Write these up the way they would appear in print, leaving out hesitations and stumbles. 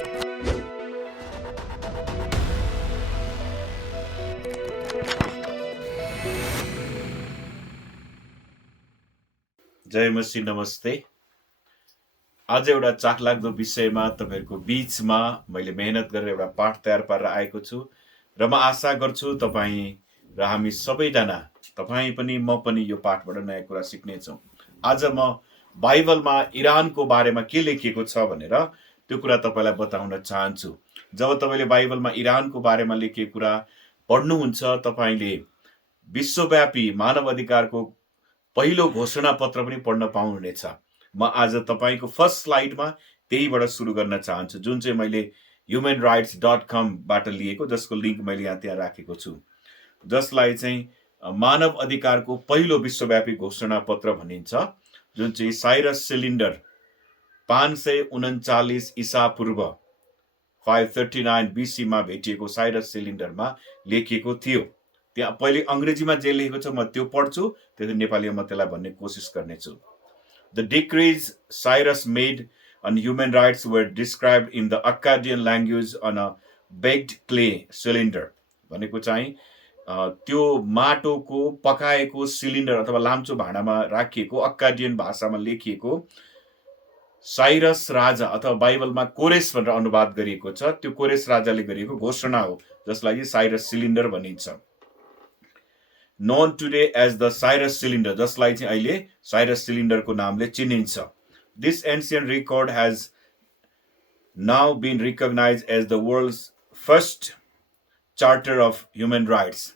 जय मसी, नमस्ते। आज एउटा चाखलाग्दो विषयमा तपाईहरुको बीचमा मैले मेहनत गरेर एउटा पाठ तयार पारेर आएको छु र म आशा गर्छु तपाई र हामी सबैजना, तपाई पनि म पनि यो पाठबाट नयाँ कुरा सिक्ने छौं। आज म बाइबलमा इरानको बारेमा के लेखिएको छ भनेर त्यो कुरा तपाईलाई बताउन चाहन्छु। जब तपाईले बाइबलमा इरानको बारेमा लेखिएको कुरा पढ्नुहुन्छ, तपाईले विश्वव्यापी मानव अधिकारको पहिलो घोषणा पत्र पनि पढ्न पाउनुहुनेछ। म आज तपाईको फर्स्ट स्लाइडमा त्यहीबाट सुरु गर्न चाहन्छु, जुन चाहिँ मैले humanrights.com बाट लिएको, जसको लिंक मैले त्यहाँ राखेको छु, जसलाई चाहिँ मानव अधिकारको पहिलो विश्वव्यापी घोषणा पत्र भनिन्छ, जुन चाहिँ साइरस सिलिन्डर 539 ईसा पूर्व 539 BC मा भेटिएको साइरस सिलिन्डरमा लेखिएको थियो। त्यहाँ पहिले अंग्रेजीमा जे लेखेको छ म त्यो पढ्छु, त्यसै नेपालीमा म त्यसलाई भन्ने कोसिस गर्नेछु। The decrees Cyrus made on human rights were described in the Akkadian language on a baked clay cylinder. भनेको चाहिँ त्यो माटोको पकाएको सिलिन्डर अथवा लाम्चो भाँडामा राखिएको अक्काडियन भाषामा लेखिएको साइरस राजा अथवा बाइबलमा कोरेस भनेर अनुवाद गरिएको छ, त्यो कोरेस राजाले गरिएको घोषणा हो, जसलाई साइरस सिलिन्डर भनिन्छ। known today as the Cyrus cylinder, जसलाई चाहिँ अहिले साइरस सिलिन्डरको नामले चिनिन्छ। This ancient record has now been recognized as the world's first charter of human rights.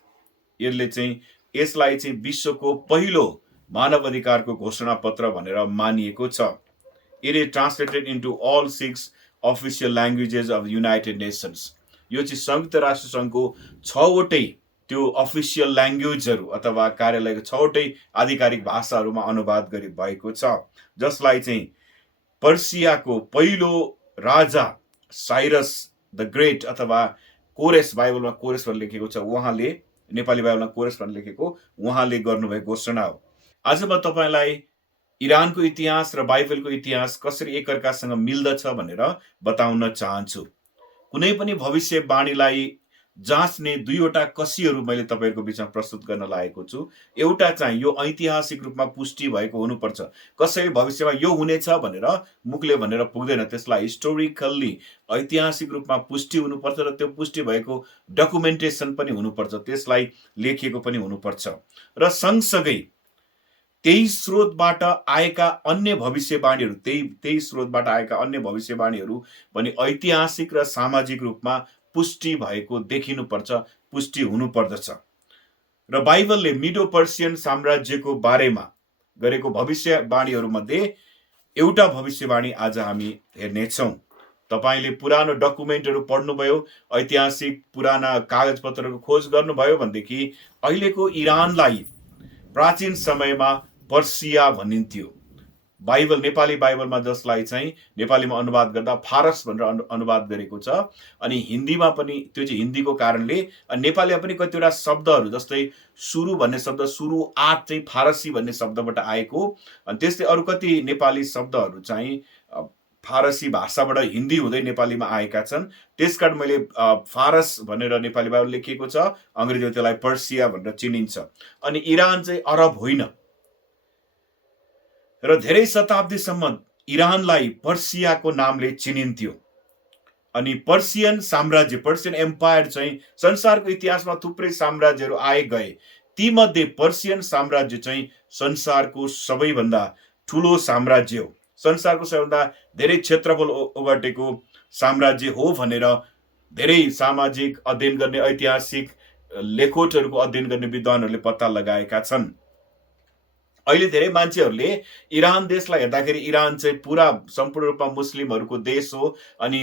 यसलाई चाहिँ विश्वको पहिलो मानव अधिकारको घोषणा पत्र भनेर मानिएको छ। It is translated into all 6 official languages of the United Nations. यो चाहिँ संयुक्त राष्ट्र संघको 6 वटै त्यो अफिसियल ल्याङ्ग्वेजहरु अथवा कार्यालयको 6 वटै आधिकारिक भाषाहरुमा अनुवाद गरि भएको छ, जसलाई चाहिँ पर्सियाको पहिलो राजा साइरस द ग्रेट अथवा कोरेस, बाइबलमा कोरेस भनेर लेखेको छ, उहाँले, नेपाली बाइबलमा कोरेस भनेर लेखेको, उहाँले गर्नुभएको घोषणा हो। आज म तपाईलाई इरानको इतिहास र बाइबलको इतिहास कसरी एकअर्कासँग मिल्दछ भनेर बताउन चाहन्छु। कुनै पनि भविष्यवाणीलाई जाँच्ने दुईवटा कसीहरु मैले तपाईहरुको बीचमा प्रस्तुत गर्न लागेको छु। एउटा चाहिँ यो ऐतिहासिक रूपमा पुष्टि भएको हुनुपर्छ, कसैले भविष्यमा यो हुनेछ भनेर मुखले भनेर पुग्दैन, त्यसलाई हिस्टोरिकल्ली ऐतिहासिक रूपमा पुष्टि हुनुपर्छ र त्यो पुष्टि भएको डकुमेन्टेसन पनि हुनुपर्छ, त्यसलाई लेखिएको पनि हुनुपर्छ र सँगसँगै त्यही स्रोतबाट आएका अन्य भविष्यवाणीहरु, त्यही स्रोतबाट आएका अन्य भविष्यवाणीहरु पनि ऐतिहासिक र सामाजिक रूपमा पुष्टि भएको देखिनुपर्छ, पुष्टि हुनुपर्दछ। र बाइबलले मिडो पर्सियन साम्राज्यको बारेमा गरेको भविष्यवाणीहरु मध्ये एउटा भविष्यवाणी आज हामी हेर्नेछौं। तपाईले पुरानो डकुमेन्टहरु पढ्नुभयो, ऐतिहासिक पुराना कागजपत्रहरुको खोज गर्नुभयो भनेदेखि अहिलेको इरानलाई प्राचीन समयमा पर्सिया भनिन्थ्यो। बाइबल, नेपाली बाइबलमा जसलाई चाहिँ नेपालीमा अनुवाद गर्दा फारस भनेर अनुवाद गरेको छ, अनि हिन्दीमा पनि त्यो चाहिँ हिन्दीको कारणले, नेपालीमा पनि कतिवटा शब्दहरु जस्तै सुरु भन्ने शब्द सुरुआत चाहिँ फारसी भन्ने शब्दबाट आएको, अनि त्यस्तै अरु कति नेपाली शब्दहरु चाहिँ फारसी भाषाबाट हिन्दी हुँदै नेपालीमा आएका छन्। त्यसकारण मैले फारस भनेर नेपाली बाइबल लेखिएको छ, अंग्रेजीमा त्यसलाई पर्सिया भनेर चिनिन्छ। अनि इरान चाहिँ अरब होइन र धेरै शताब्दीसम्म इरानलाई पर्सियाको नामले चिनिन्थ्यो। अनि पर्सियन साम्राज्य, पर्सियन एम्पायर चाहिँ संसारको इतिहासमा थुप्रै साम्राज्यहरु आए गए, ती मध्ये पर्सियन साम्राज्य चाहिँ संसारको सबैभन्दा ठूलो साम्राज्य हो, संसारको सबैभन्दा धेरै क्षेत्रफल ओगटेको साम्राज्य हो भनेर धेरै सामाजिक अध्ययन गर्ने, ऐतिहासिक लेखोटहरुको अध्ययन गर्ने विद्वानहरुले पत्ता लगाएका छन्। अहिले धेरै मान्छेहरुले इरान देशलाई हेर्दाखेरि इरान चाहिँ पूरा सम्पूर्ण रूपमा मुस्लिमहरुको देश हो अनि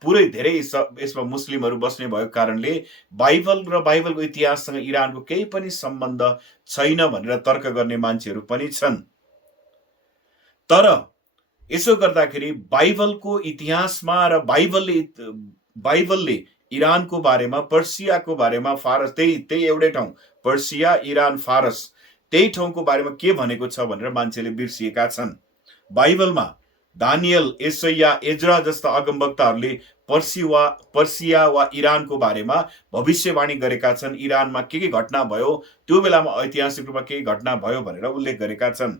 पुरै धेरै यसमा मुस्लिमहरु बस्ने भएको कारणले बाइबल र बाइबलको इतिहाससँग इरानको केही पनि सम्बन्ध छैन भनेर तर्क गर्ने मान्छेहरु पनि छन्। तर यसो गर्दाखेरि बाइबलको इतिहासमा र बाइबलले इरानको बारेमा, पर्सियाको बारेमा, फारस, त्यही एउटै ठाउँ पर्सिया, इरान, फारस, त्यही ठाउँको बारेमा के भनेको छ भनेर मान्छेले बिर्सिएका छन्। बाइबलमा दानियल, एसैया, एज्रा जस्ता अगमवक्ताहरूले पर्सिया वा इरानको बारेमा भविष्यवाणी गरेका छन्। इरानमा के घटना भयो, त्यो बेलामा ऐतिहासिक रूपमा के घटना भयो भनेर उल्लेख गरेका छन्।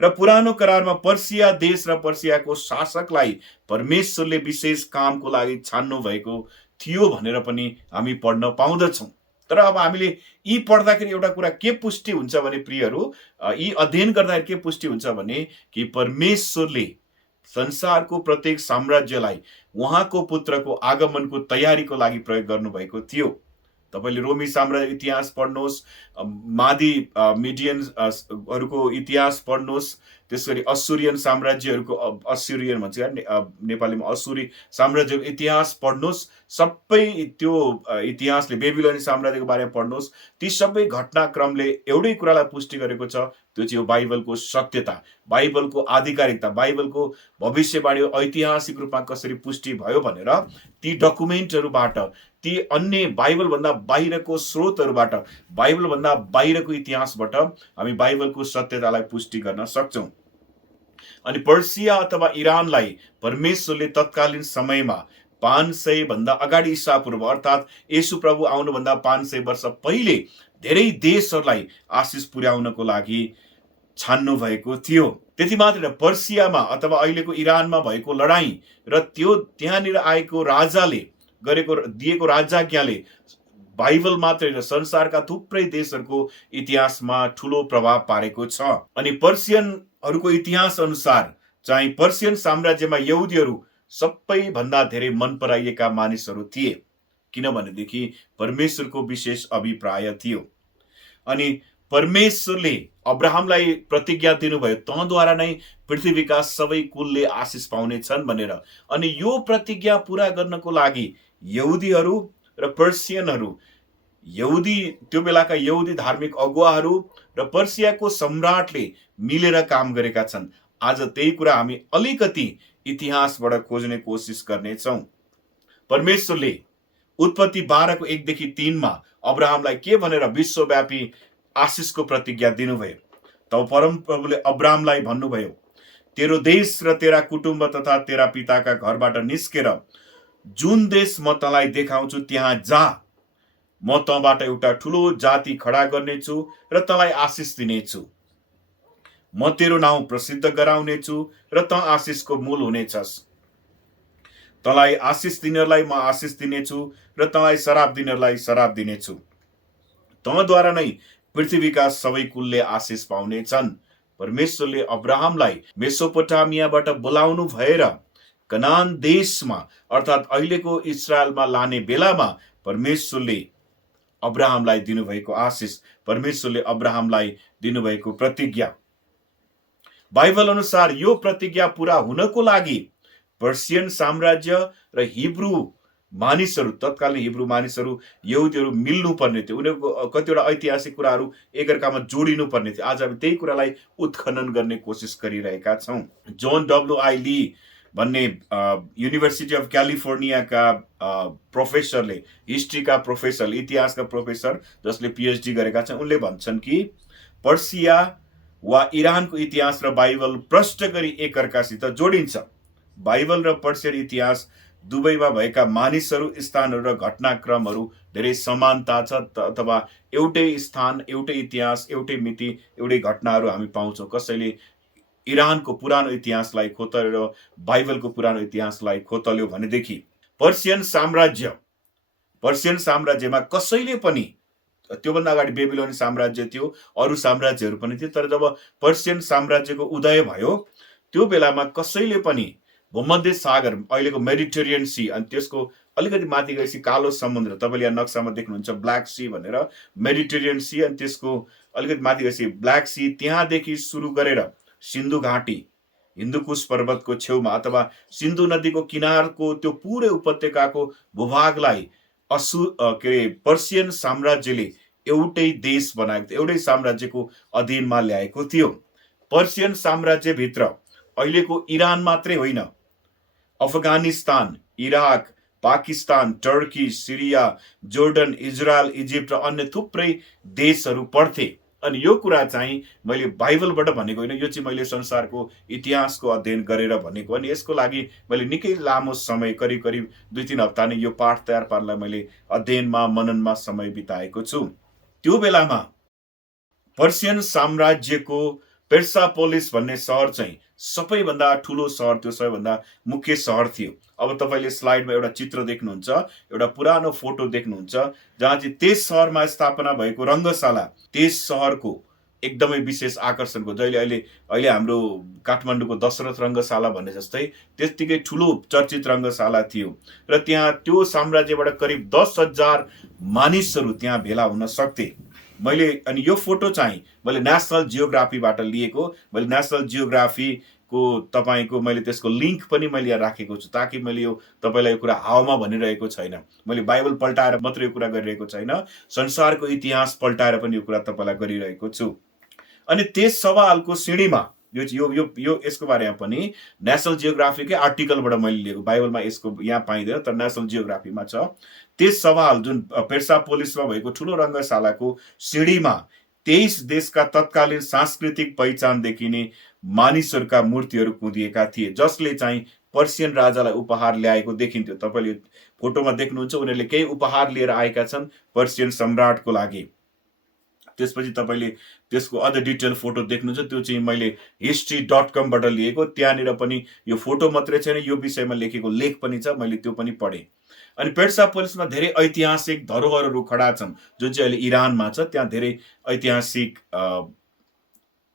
र पुरानो करारमा पर्सिया देश र पर्सियाको शासकलाई परमेश्वरले विशेष कामको लागि छान्नु भएको थियो भनेर पनि हामी पढ्न पाउँदछौँ। तर अब हामीले यी पढ्दाखेरि एउटा कुरा के पुष्टि हुन्छ भने प्रियहरू, यी अध्ययन गर्दाखेरि के पुष्टि हुन्छ भने कि परमेश्वरले संसारको प्रत्येक साम्राज्यलाई उहाँको पुत्रको आगमनको तयारीको लागि प्रयोग गर्नुभएको थियो। तपाईले रोमी साम्राज्य इतिहास पढ्नुहोस्, मादी मिडियनहरूको इतिहास पढ्नुहोस्, त्यसरी असुरियन साम्राज्यहरूको, असिरियन भन्छ नेपालीमा असुरी साम्राज्यको इतिहास पढ्नुहोस्। सबै त्यो इतिहासले बेबिलोनी साम्राज्यको बारेमा पढ्नुहोस्। ती सबै घटनाक्रमले एउटै कुरालाई पुष्टि गरेको छ, त्यो चाहिँ हो बाइबलको सत्यता, बाइबलको आधिकारिकता, बाइबलको भविष्यवाणी ऐतिहासिक रूपमा कसरी पुष्टि भयो भनेर ती डकुमेन्टहरूबाट, ती अन्य बाइबलभन्दा बाहिरको स्रोतहरूबाट, बाइबलभन्दा बाहिरको इतिहासबाट हामी बाइबलको सत्यतालाई पुष्टि गर्न सक्छौँ। अनि पर्सिया अथवा इरानलाई परमेश्वरले तत्कालीन समयमा 500 भन्दा अगाडि ईसा पूर्व अर्थात् येशू प्रभु आउनुभन्दा 500 वर्ष पहिले धेरै देशहरूलाई आशिष पुर्याउनको लागि छान्नु भएको थियो। त्यति मात्र पर्सियामा अथवा अहिलेको इरानमा भएको लडाईँ र त्यो त्यहाँनिर आएको राजाले दिएको राजाज्ञाले बाइबल मात्रै र संसारका थुप्रै देशहरूको इतिहासमा ठुलो प्रभाव पारेको छ। अनि पर्सियनहरूको इतिहास अनुसार चाहिँ पर्सियन साम्राज्यमा यहुदीहरू सबैभन्दा धेरै मन पराइएका मानिसहरू थिए, किनभनेदेखि परमेश्वरको विशेष अभिप्राय थियो। अनि परमेश्वरले अब्राहमलाई प्रतिज्ञा दिनुभयो, तँद्वारा नै पृथ्वीका सबै कुलले आशिष पाउनेछन् भनेर। अनि यो प्रतिज्ञा पूरा गर्नको लागि यहुदीहरू र पर्सियनहरू, यहुदी त्यो बेलाका यहुदी धार्मिक अगुवाहरू र पर्सियाको सम्राटले मिलेर काम गरेका छन्। आज त्यही कुरा हामी अलिकति इतिहासबाट खोज्ने कोसिस गर्नेछौँ। परमेश्वरले उत्पत्ति 12 को 1 देखि 3 मा अब्राहमलाई के भनेर विश्वव्यापी आशिषको प्रतिज्ञा दिनुभयो। तब परमप्रभुले अब्राहमलाई भन्नुभयो, तेरो देश र तेरा कुटुम्ब तथा तेरा पिताका घरबाट निस्केर जुन देश म तँलाई देखाउँछु त्यहाँ जा। म तँबाट एउटा ठुलो जाति खडा गर्नेछु र तँलाई आशिष दिनेछु। म तेरो नाउँ प्रसिद्ध गराउनेछु र तँ आशिषको मूल हुनेछस्। तँलाई आशिष दिनेहरूलाई म आशिष दिनेछु र तँलाई श्राप दिनेहरूलाई श्राप दिनेछु। तँद्वारा नै पृथ्वीका सबै कुलले आशिष पाउनेछन्। परमेश्वरले अब्राहमलाई मेसोपोटामियाबाट बोलाउनु भएर कनान देशमा अर्थात् अहिलेको इस्रायलमा लाने बेलामा परमेश्वरले अब्राहमलाई दिनुभएको आशिष, परमेश्वरले अब्राहमलाई दिनुभएको प्रतिज्ञा, बाइबल अनुसार यो प्रतिज्ञा पूरा हुनको लागि पर्सियन साम्राज्य र हिब्रू मानिसहरू, तत्कालीन हिब्रू मानिसहरू, यहुदीहरू मिल्नु पर्ने थियो। उनीहरूको कतिवटा ऐतिहासिक कुराहरू एकअर्कामा जोडिनु पर्ने थियो। आज हामी त्यही कुरालाई उत्खनन गर्ने कोसिस गरिरहेका छौँ। जोन डब्ल्युआई ली भन्ने युनिभर्सिटी अफ क्यालिफोर्नियाका प्रोफेसरले, हिस्ट्रीका प्रोफेसर, इतिहासका प्रोफेसर जसले पिएचडी गरेका छन्, उनले भन्छन् कि पर्सिया वा इरानको इतिहास र बाइबल प्रष्ट गरी एकअर्कासित जोडिन्छ। बाइबल र पर्सियन इतिहास दुवैमा भएका मानिसहरू, स्थानहरू र घटनाक्रमहरू धेरै समानता छ, अथवा एउटै स्थान, एउटै इतिहास, एउटै मिति, एउटै घटनाहरू हामी पाउँछौँ। कसैले इरानको पुरानो इतिहासलाई खोतल्यो, बाइबलको पुरानो इतिहासलाई खोतल्यो भनेदेखि पर्सियन साम्राज्यमा कसैले पनि, त्योभन्दा अगाडि बेबिलोनी साम्राज्य थियो, अरू साम्राज्यहरू पनि थिए, तर जब पर्सियन साम्राज्यको उदय भयो त्यो बेलामा कसैले पनि भूमध्य सागर, अहिलेको मेडिटेरियन सी, अनि त्यसको अलिकति माथि गएपछि कालो समुद्र, तपाईँले यहाँ नक्सामा देख्नुहुन्छ ब्ल्याक सी भनेर, मेडिटेरियन सी, अनि त्यसको अलिकति माथि गएपछि ब्ल्याक सी, त्यहाँदेखि सुरु गरेर सिन्धु घाटी, हिन्दुकुश पर्वतको छेउमा अथवा सिन्धु नदीको किनारको त्यो पुरै उपत्यकाको भूभागलाई पर्सियन साम्राज्यले एउटै देश बनाएको थियो, एउटै साम्राज्यको अधीनमा ल्याएको थियो। पर्सियन साम्राज्यभित्र अहिलेको इरान मात्रै होइन, अफगानिस्तान, इराक, पाकिस्तान, टर्की, सिरिया, जोर्डन, इजरायल, इजिप्ट र अन्य थुप्रै देशहरू पर्थे। अनि यो कुरा चाहिँ मैले बाइबलबाट भनेको होइन, यो चाहिँ मैले संसारको इतिहासको अध्ययन गरेर भनेको। अनि यसको लागि मैले निकै लामो समय, करिब करिब 2-3 हप्ता नै यो पाठ तयार पार्नलाई मैले अध्ययनमा, मननमा समय बिताएको छु। त्यो बेलामा पर्सियन साम्राज्यको पेर्सापोलिस भन्ने सहर चाहिँ सबैभन्दा ठुलो सहर थियो, सबैभन्दा मुख्य सहर थियो। अब तपाईँले स्लाइडमा एउटा चित्र देख्नुहुन्छ, एउटा पुरानो फोटो देख्नुहुन्छ, जहाँ चाहिँ त्यस सहरमा स्थापना भएको रङ्गशाला त्यस सहरको एकदमै विशेष आकर्षणको, जहिले अहिले हाम्रो काठमाडौँको दशरथ रङ्गशाला भन्ने जस्तै त्यत्तिकै ठुलो चर्चित रङ्गशाला थियो। र त्यहाँ त्यो साम्राज्यबाट करिब 10,000 मानिसहरू त्यहाँ भेला हुन सक्थे। अनि यो फोटो चाहिँ मैले नेसनल जियोग्राफीबाट लिएको। मैले नेसनल जियोग्राफीको तपाईँको मैले त्यसको लिङ्क पनि मैले यहाँ राखेको छु, ताकि मैले यो तपाईँलाई यो कुरा हावामा भनिरहेको छैन। मैले बाइबल पल्टाएर मात्रै यो कुरा गरिरहेको छैन, संसारको इतिहास पल्टाएर पनि यो कुरा तपाईँलाई गरिरहेको छु। अनि त्यस सवालको सिँढीमा यो यसको बारेमा पनि नेसनल जियोग्राफीकै आर्टिकलबाट मैले लिएको, बाइबलमा यसको यहाँ पाइँदैन, तर नेसनल जियोग्राफीमा छ। त्यस सवाल जुन पेर्सापोलिसमा भएको ठुलो रङ्गशालाको सिँढीमा 23 देशका तत्कालीन सांस्कृतिक पहिचान देखिने मानिसहरूका मूर्तिहरू कुँदिएका थिए, जसले चाहिँ पर्सियन राजालाई उपहार ल्याएको देखिन्थ्यो। तपाईँले फोटोमा देख्नुहुन्छ, उनीहरूले केही उपहार लिएर आएका छन् पर्सियन सम्राटको लागि। त्यसपछि तपाईँले त्यसको अझ डिटेल फोटो देख्नुहुन्छ, त्यो चाहिँ मैले history.com बाट लिएको। त्यहाँनिर पनि यो फोटो मात्रै छैन, यो विषयमा लेखेको लेख पनि छ, मैले त्यो पनि पढेँ। अनि पेर्सापोलिसमा धेरै ऐतिहासिक धरोहरहरू खडा छन्, जुन चाहिँ अहिले इरानमा छ। त्यहाँ धेरै ऐतिहासिक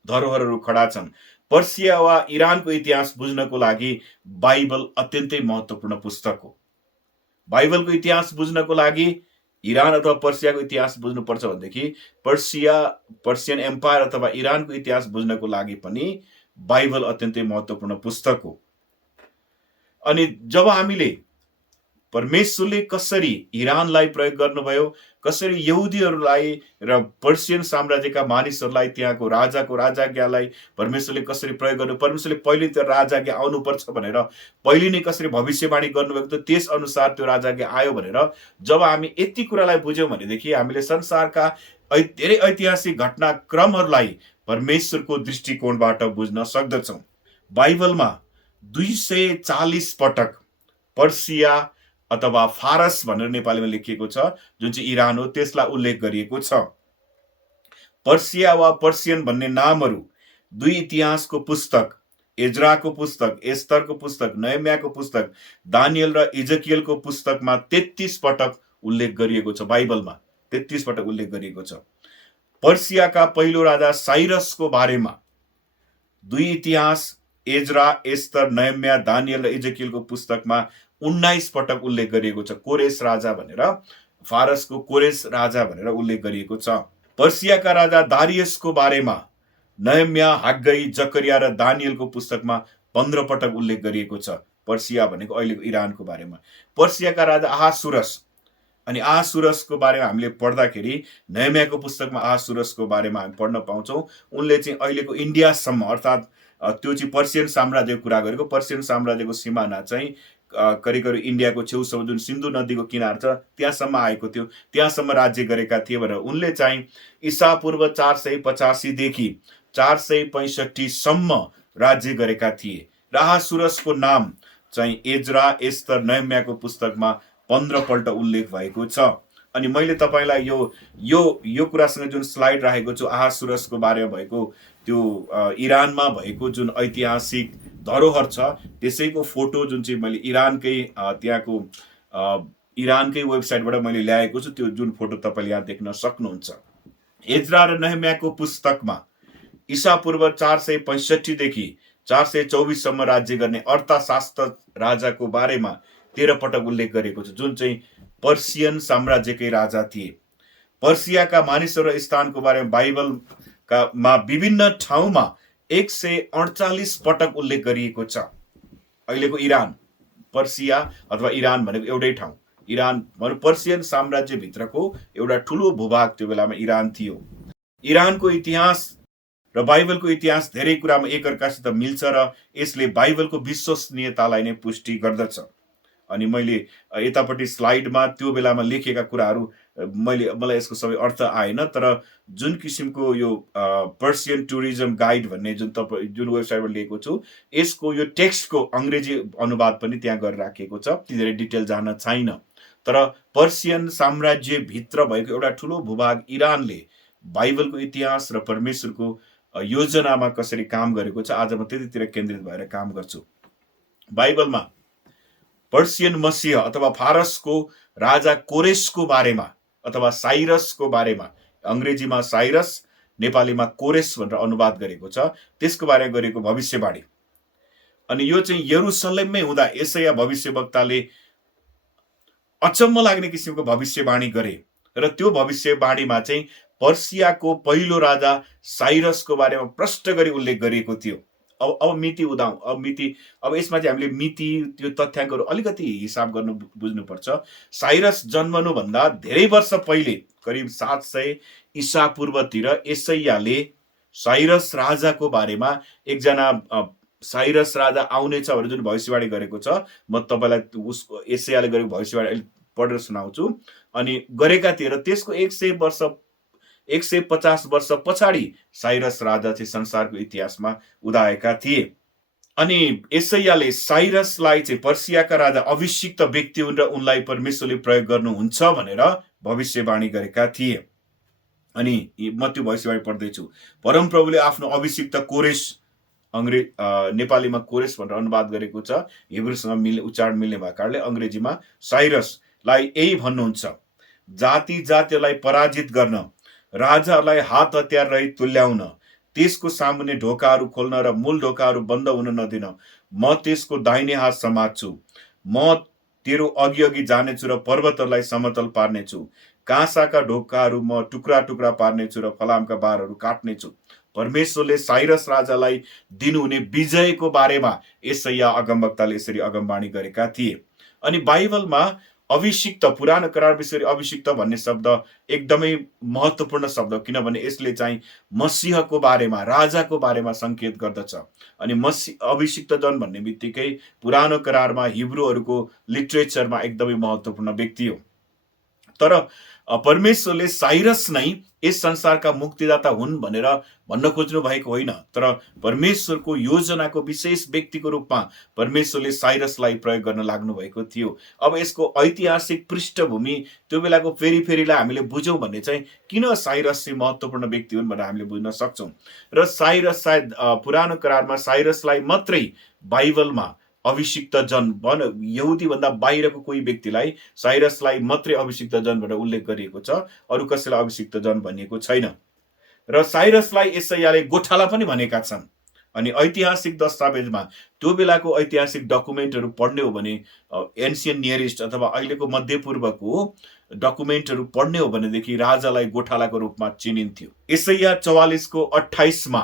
धरोहरहरू खडा छन्। पर्सिया वा इरानको इतिहास बुझ्नको लागि बाइबल अत्यन्तै महत्त्वपूर्ण पुस्तक हो। बाइबलको इतिहास बुझ्नको लागि इरान अथवा पर्सियाको इतिहास बुझ्नुपर्छ भनेदेखि पर्सियन एम्पायर अथवा इरानको इतिहास बुझ्नको लागि पनि बाइबल अत्यन्तै महत्त्वपूर्ण पुस्तक हो। अनि जब हामीले परमेश्वरले कसरी इरानलाई प्रयोग गर्नुभयो, कसरी यहुदीहरूलाई र पर्सियन साम्राज्यका मानिसहरूलाई, त्यहाँको राजाको राजाज्ञालाई परमेश्वरले कसरी प्रयोग गर्नु, परमेश्वरले पहिले त्यो राजाज्ञा आउनुपर्छ भनेर पहिले नै कसरी भविष्यवाणी गर्नुभएको थियो, त्यस अनुसार त्यो राजाज्ञा आयो भनेर जब हामी यति कुरालाई बुझ्यौँ भनेदेखि हामीले संसारका धेरै ऐतिहासिक घटनाक्रमहरूलाई परमेश्वरको दृष्टिकोणबाट बुझ्न सक्दछौँ। बाइबलमा 240 पटक पर्सिया अथवा फारस भनेर नेपालीमा लेखिएको छ, जुन चाहिँ इरान हो, त्यसलाई उल्लेख गरिएको छ। पर्सिया वा पर्सियन भन्ने नामहरू 2 इतिहासको पुस्तक, एज्राको पुस्तक, एस्तरको पुस्तक, नहम्याको पुस्तक, दानियल र इजकियलको पुस्तकमा 33 पटक उल्लेख गरिएको छ। बाइबलमा 33 पटक उल्लेख गरिएको छ। पर्सियाका पहिलो राजा साइरसको बारेमा 2 इतिहास, एज्रा, एस्तर, नहम्या, दानियल र इजकियलको पुस्तकमा 19 पटक उल्लेख गरिएको छ। कोरेस राजा भनेर, फारसको कोरेस राजा भनेर उल्लेख गरिएको छ। पर्सियाका राजा दारियसको बारेमा नहम्या, हग्गई, जकरिया र दानियलको पुस्तकमा 15 पटक उल्लेख गरिएको छ। पर्सिया भनेको अहिलेको इरानको बारेमा। पर्सियाका राजा अहासुरस, अनि अहासुरसको बारेमा हामीले पढ्दाखेरि नहम्याको पुस्तकमा अहासुरसको बारेमा हामी पढ्न पाउँछौँ। उनले चाहिँ अहिलेको इन्डियासम्म, अर्थात् त्यो चाहिँ पर्सियन साम्राज्यको कुरा गरेको, पर्सियन साम्राज्यको सिमाना चाहिँ करिब करिब इन्डियाको छेउसम्म जुन सिन्धु नदीको किनार छ त्यहाँसम्म आएको थियो, त्यहाँसम्म राज्य गरेका थिए भनेर उनले चाहिँ ईसापूर्व 485 देखि 465 सम्म राज्य गरेका थिए। र अहासुरसको नाम चाहिँ एज्रा, एस्तर, नहम्याको पुस्तकमा 15 पल्ट उल्लेख भएको छ। अनि मैले तपाईँलाई यो कुरासँग जुन स्लाइड राखेको छु, अहासुरसको बारेमा भएको त्यो इरानमा भएको जुन ऐतिहासिक धरोहर छ त्यसैको फोटो जुन चाहिँ मैले त्यहाँको इरानकै वेबसाइटबाट मैले ल्याएको छु, त्यो जुन फोटो तपाईँले यहाँ देख्न सक्नुहुन्छ। एज्रा र नहम्याको पुस्तकमा ईसापूर्व 465 देखि 424 सम्म राज्य गर्ने अर्थशास्त्र राजाको बारेमा 13 पटक उल्लेख गरेको छ, जुन चाहिँ पर्सियन साम्राज्यकै राजा थिए। पर्सियाका मानिसहरू र स्थानको बारेमा बाइबलमा विभिन्न ठाउँमा 148 पटक उल्लेख गरिएको छ। अहिलेको इरान, पर्सिया अथवा इरान भनेको एउटै ठाउँ, इरान भने पर्सियन साम्राज्यभित्रको एउटा ठुलो भूभाग त्यो बेलामा इरान थियो। इरानको इतिहास र बाइबलको इतिहास धेरै कुरामा एकअर्कासित मिल्छ र यसले बाइबलको विश्वसनीयतालाई नै पुष्टि गर्दछ। अनि मैले यतापट्टि स्लाइडमा त्यो बेलामा लेखेका कुराहरू मलाई यसको सबै अर्थ आएन, तर जुन किसिमको यो पर्सियन टुरिज्म गाइड भन्ने जुन वेबसाइटबाट लिएको छु, यसको यो टेक्स्टको अङ्ग्रेजी अनुवाद पनि त्यहाँ गरेर राखिएको छ। ती धेरै डिटेल जान छैन, तर पर्सियन साम्राज्यभित्र भएको एउटा ठुलो भूभाग इरानले बाइबलको इतिहास र परमेश्वरको योजनामा कसरी काम गरेको छ, आज म त्यतितिर केन्द्रित भएर काम गर्छु। बाइबलमा पर्सियन मसीह अथवा फारसको राजा कोरेसको बारेमा अथवा साइरसको बारेमा, अङ्ग्रेजीमा साइरस, नेपालीमा कोरेस भनेर अनुवाद गरेको छ, त्यसको बारेमा गरेको भविष्यवाणी। अनि यो चाहिँ यरुसलेममै हुँदा यसैया भविष्यवक्ताले अचम्म लाग्ने किसिमको भविष्यवाणी गरे र त्यो भविष्यवाणीमा चाहिँ पर्सियाको पहिलो राजा साइरसको बारेमा प्रष्ट गरी उल्लेख गरिएको थियो। अब मिति उदाउँ, अब यसमा चाहिँ हामीले मिति त्यो तथ्याङ्कहरू अलिकति हिसाब गर्नु बुझ्नुपर्छ। साइरस जन्मनुभन्दा धेरै वर्ष पहिले, करिब 700 ईसा पूर्वतिर यसैयाले साइरस राजाको बारेमा एकजना साइरस राजा आउनेछ भनेर जुन भविष्यवाणी गरेको छ, म तपाईँलाई उसको यसैयाले गरेको भविष्यवाणी पढेर सुनाउँछु। अनि गरेका थिए र त्यसको 150 वर्ष पछाडि साइरस राजा चाहिँ संसारको इतिहासमा उदाएका थिए। अनि यसैयाले साइरसलाई चाहिँ पर्सियाका राजा अभिषिक्त व्यक्ति हुन् र उनलाई परमेश्वरले प्रयोग गर्नुहुन्छ भनेर भविष्यवाणी गरेका थिए। अनि म त्यो भविष्यवाणी पढ्दैछु। परमप्रभुले आफ्नो अभिषिक्त कोरेस, नेपालीमा कोरेस भनेर अनुवाद गरेको छ, हिब्रूसँग उच्चारण मिल्ने भएको कारणले अङ्ग्रेजीमा साइरसलाई यही भन्नुहुन्छ, जाति जातिलाई पराजित गर्न, राजाहरूलाई हात हतियार रहित तुल्याउन, त्यसको सामुन्ने ढोकाहरू खोल्न र मूल ढोकाहरू बन्द हुन नदिन म त्यसको दाहिने हात समात्छु। म तेरो अघि अघि जानेछु र पर्वतहरूलाई समतल पार्नेछु। काँसाका ढोकाहरू म टुक्रा टुक्रा पार्नेछु र फलामका बारहरू काट्नेछु। परमेश्वरले साइरस राजालाई दिनुहुने विजयको बारेमा यसैया अगमवक्ताले यसरी अगमवाणी गरेका थिए। अनि बाइबलमा अभिषिक्त, पुरानो करार विषय अभिषिक्त भन्ने शब्द एकदमै महत्त्वपूर्ण शब्द, किनभने यसले चाहिँ मसीहको बारेमा, राजाको बारेमा संकेत गर्दछ। अनि अभिषिक्त जन भन्ने बित्तिकै पुरानो करारमा हिब्रूहरूको लिटरेचरमा एकदमै महत्त्वपूर्ण व्यक्ति हो। तर परमेश्वरले साइरस नै यस संसारका मुक्तिदाता हुन् भनेर भन्न खोज्नु भएको होइन, तर परमेश्वरको योजनाको विशेष व्यक्तिको रूपमा परमेश्वरले साइरसलाई प्रयोग गर्न लाग्नु भएको थियो। अब यसको ऐतिहासिक पृष्ठभूमि, त्यो बेलाको फेरिलाई हामीले बुझौँ भने चाहिँ किन साइरस चाहिँ महत्त्वपूर्ण व्यक्ति हुन् भनेर हामीले बुझ्न सक्छौँ। र साइरस सायद पुरानो करारमा साइरसलाई मात्रै बाइबलमा अभिषिक्त जन यहुदी भन्दा बाहिरको कोही व्यक्तिलाई, साइरसलाई मात्रै अभिषिक्त जन भनेर उल्लेख गरिएको छ, अरू कसैलाई अभिषिक्त जन भनिएको छैन। र साइरसलाई यसैयाले गोठाला पनि भनेका छन्। अनि ऐतिहासिक दस्तावेजमा त्यो बेलाको ऐतिहासिक डकुमेन्टहरू पढ्ने हो भने, एन्सियन नियर इस्ट अथवा अहिलेको मध्यपूर्वको डकुमेन्टहरू पढ्ने हो भनेदेखि राजालाई गोठालाको रूपमा चिनिन्थ्यो। यसैया 44को 28मा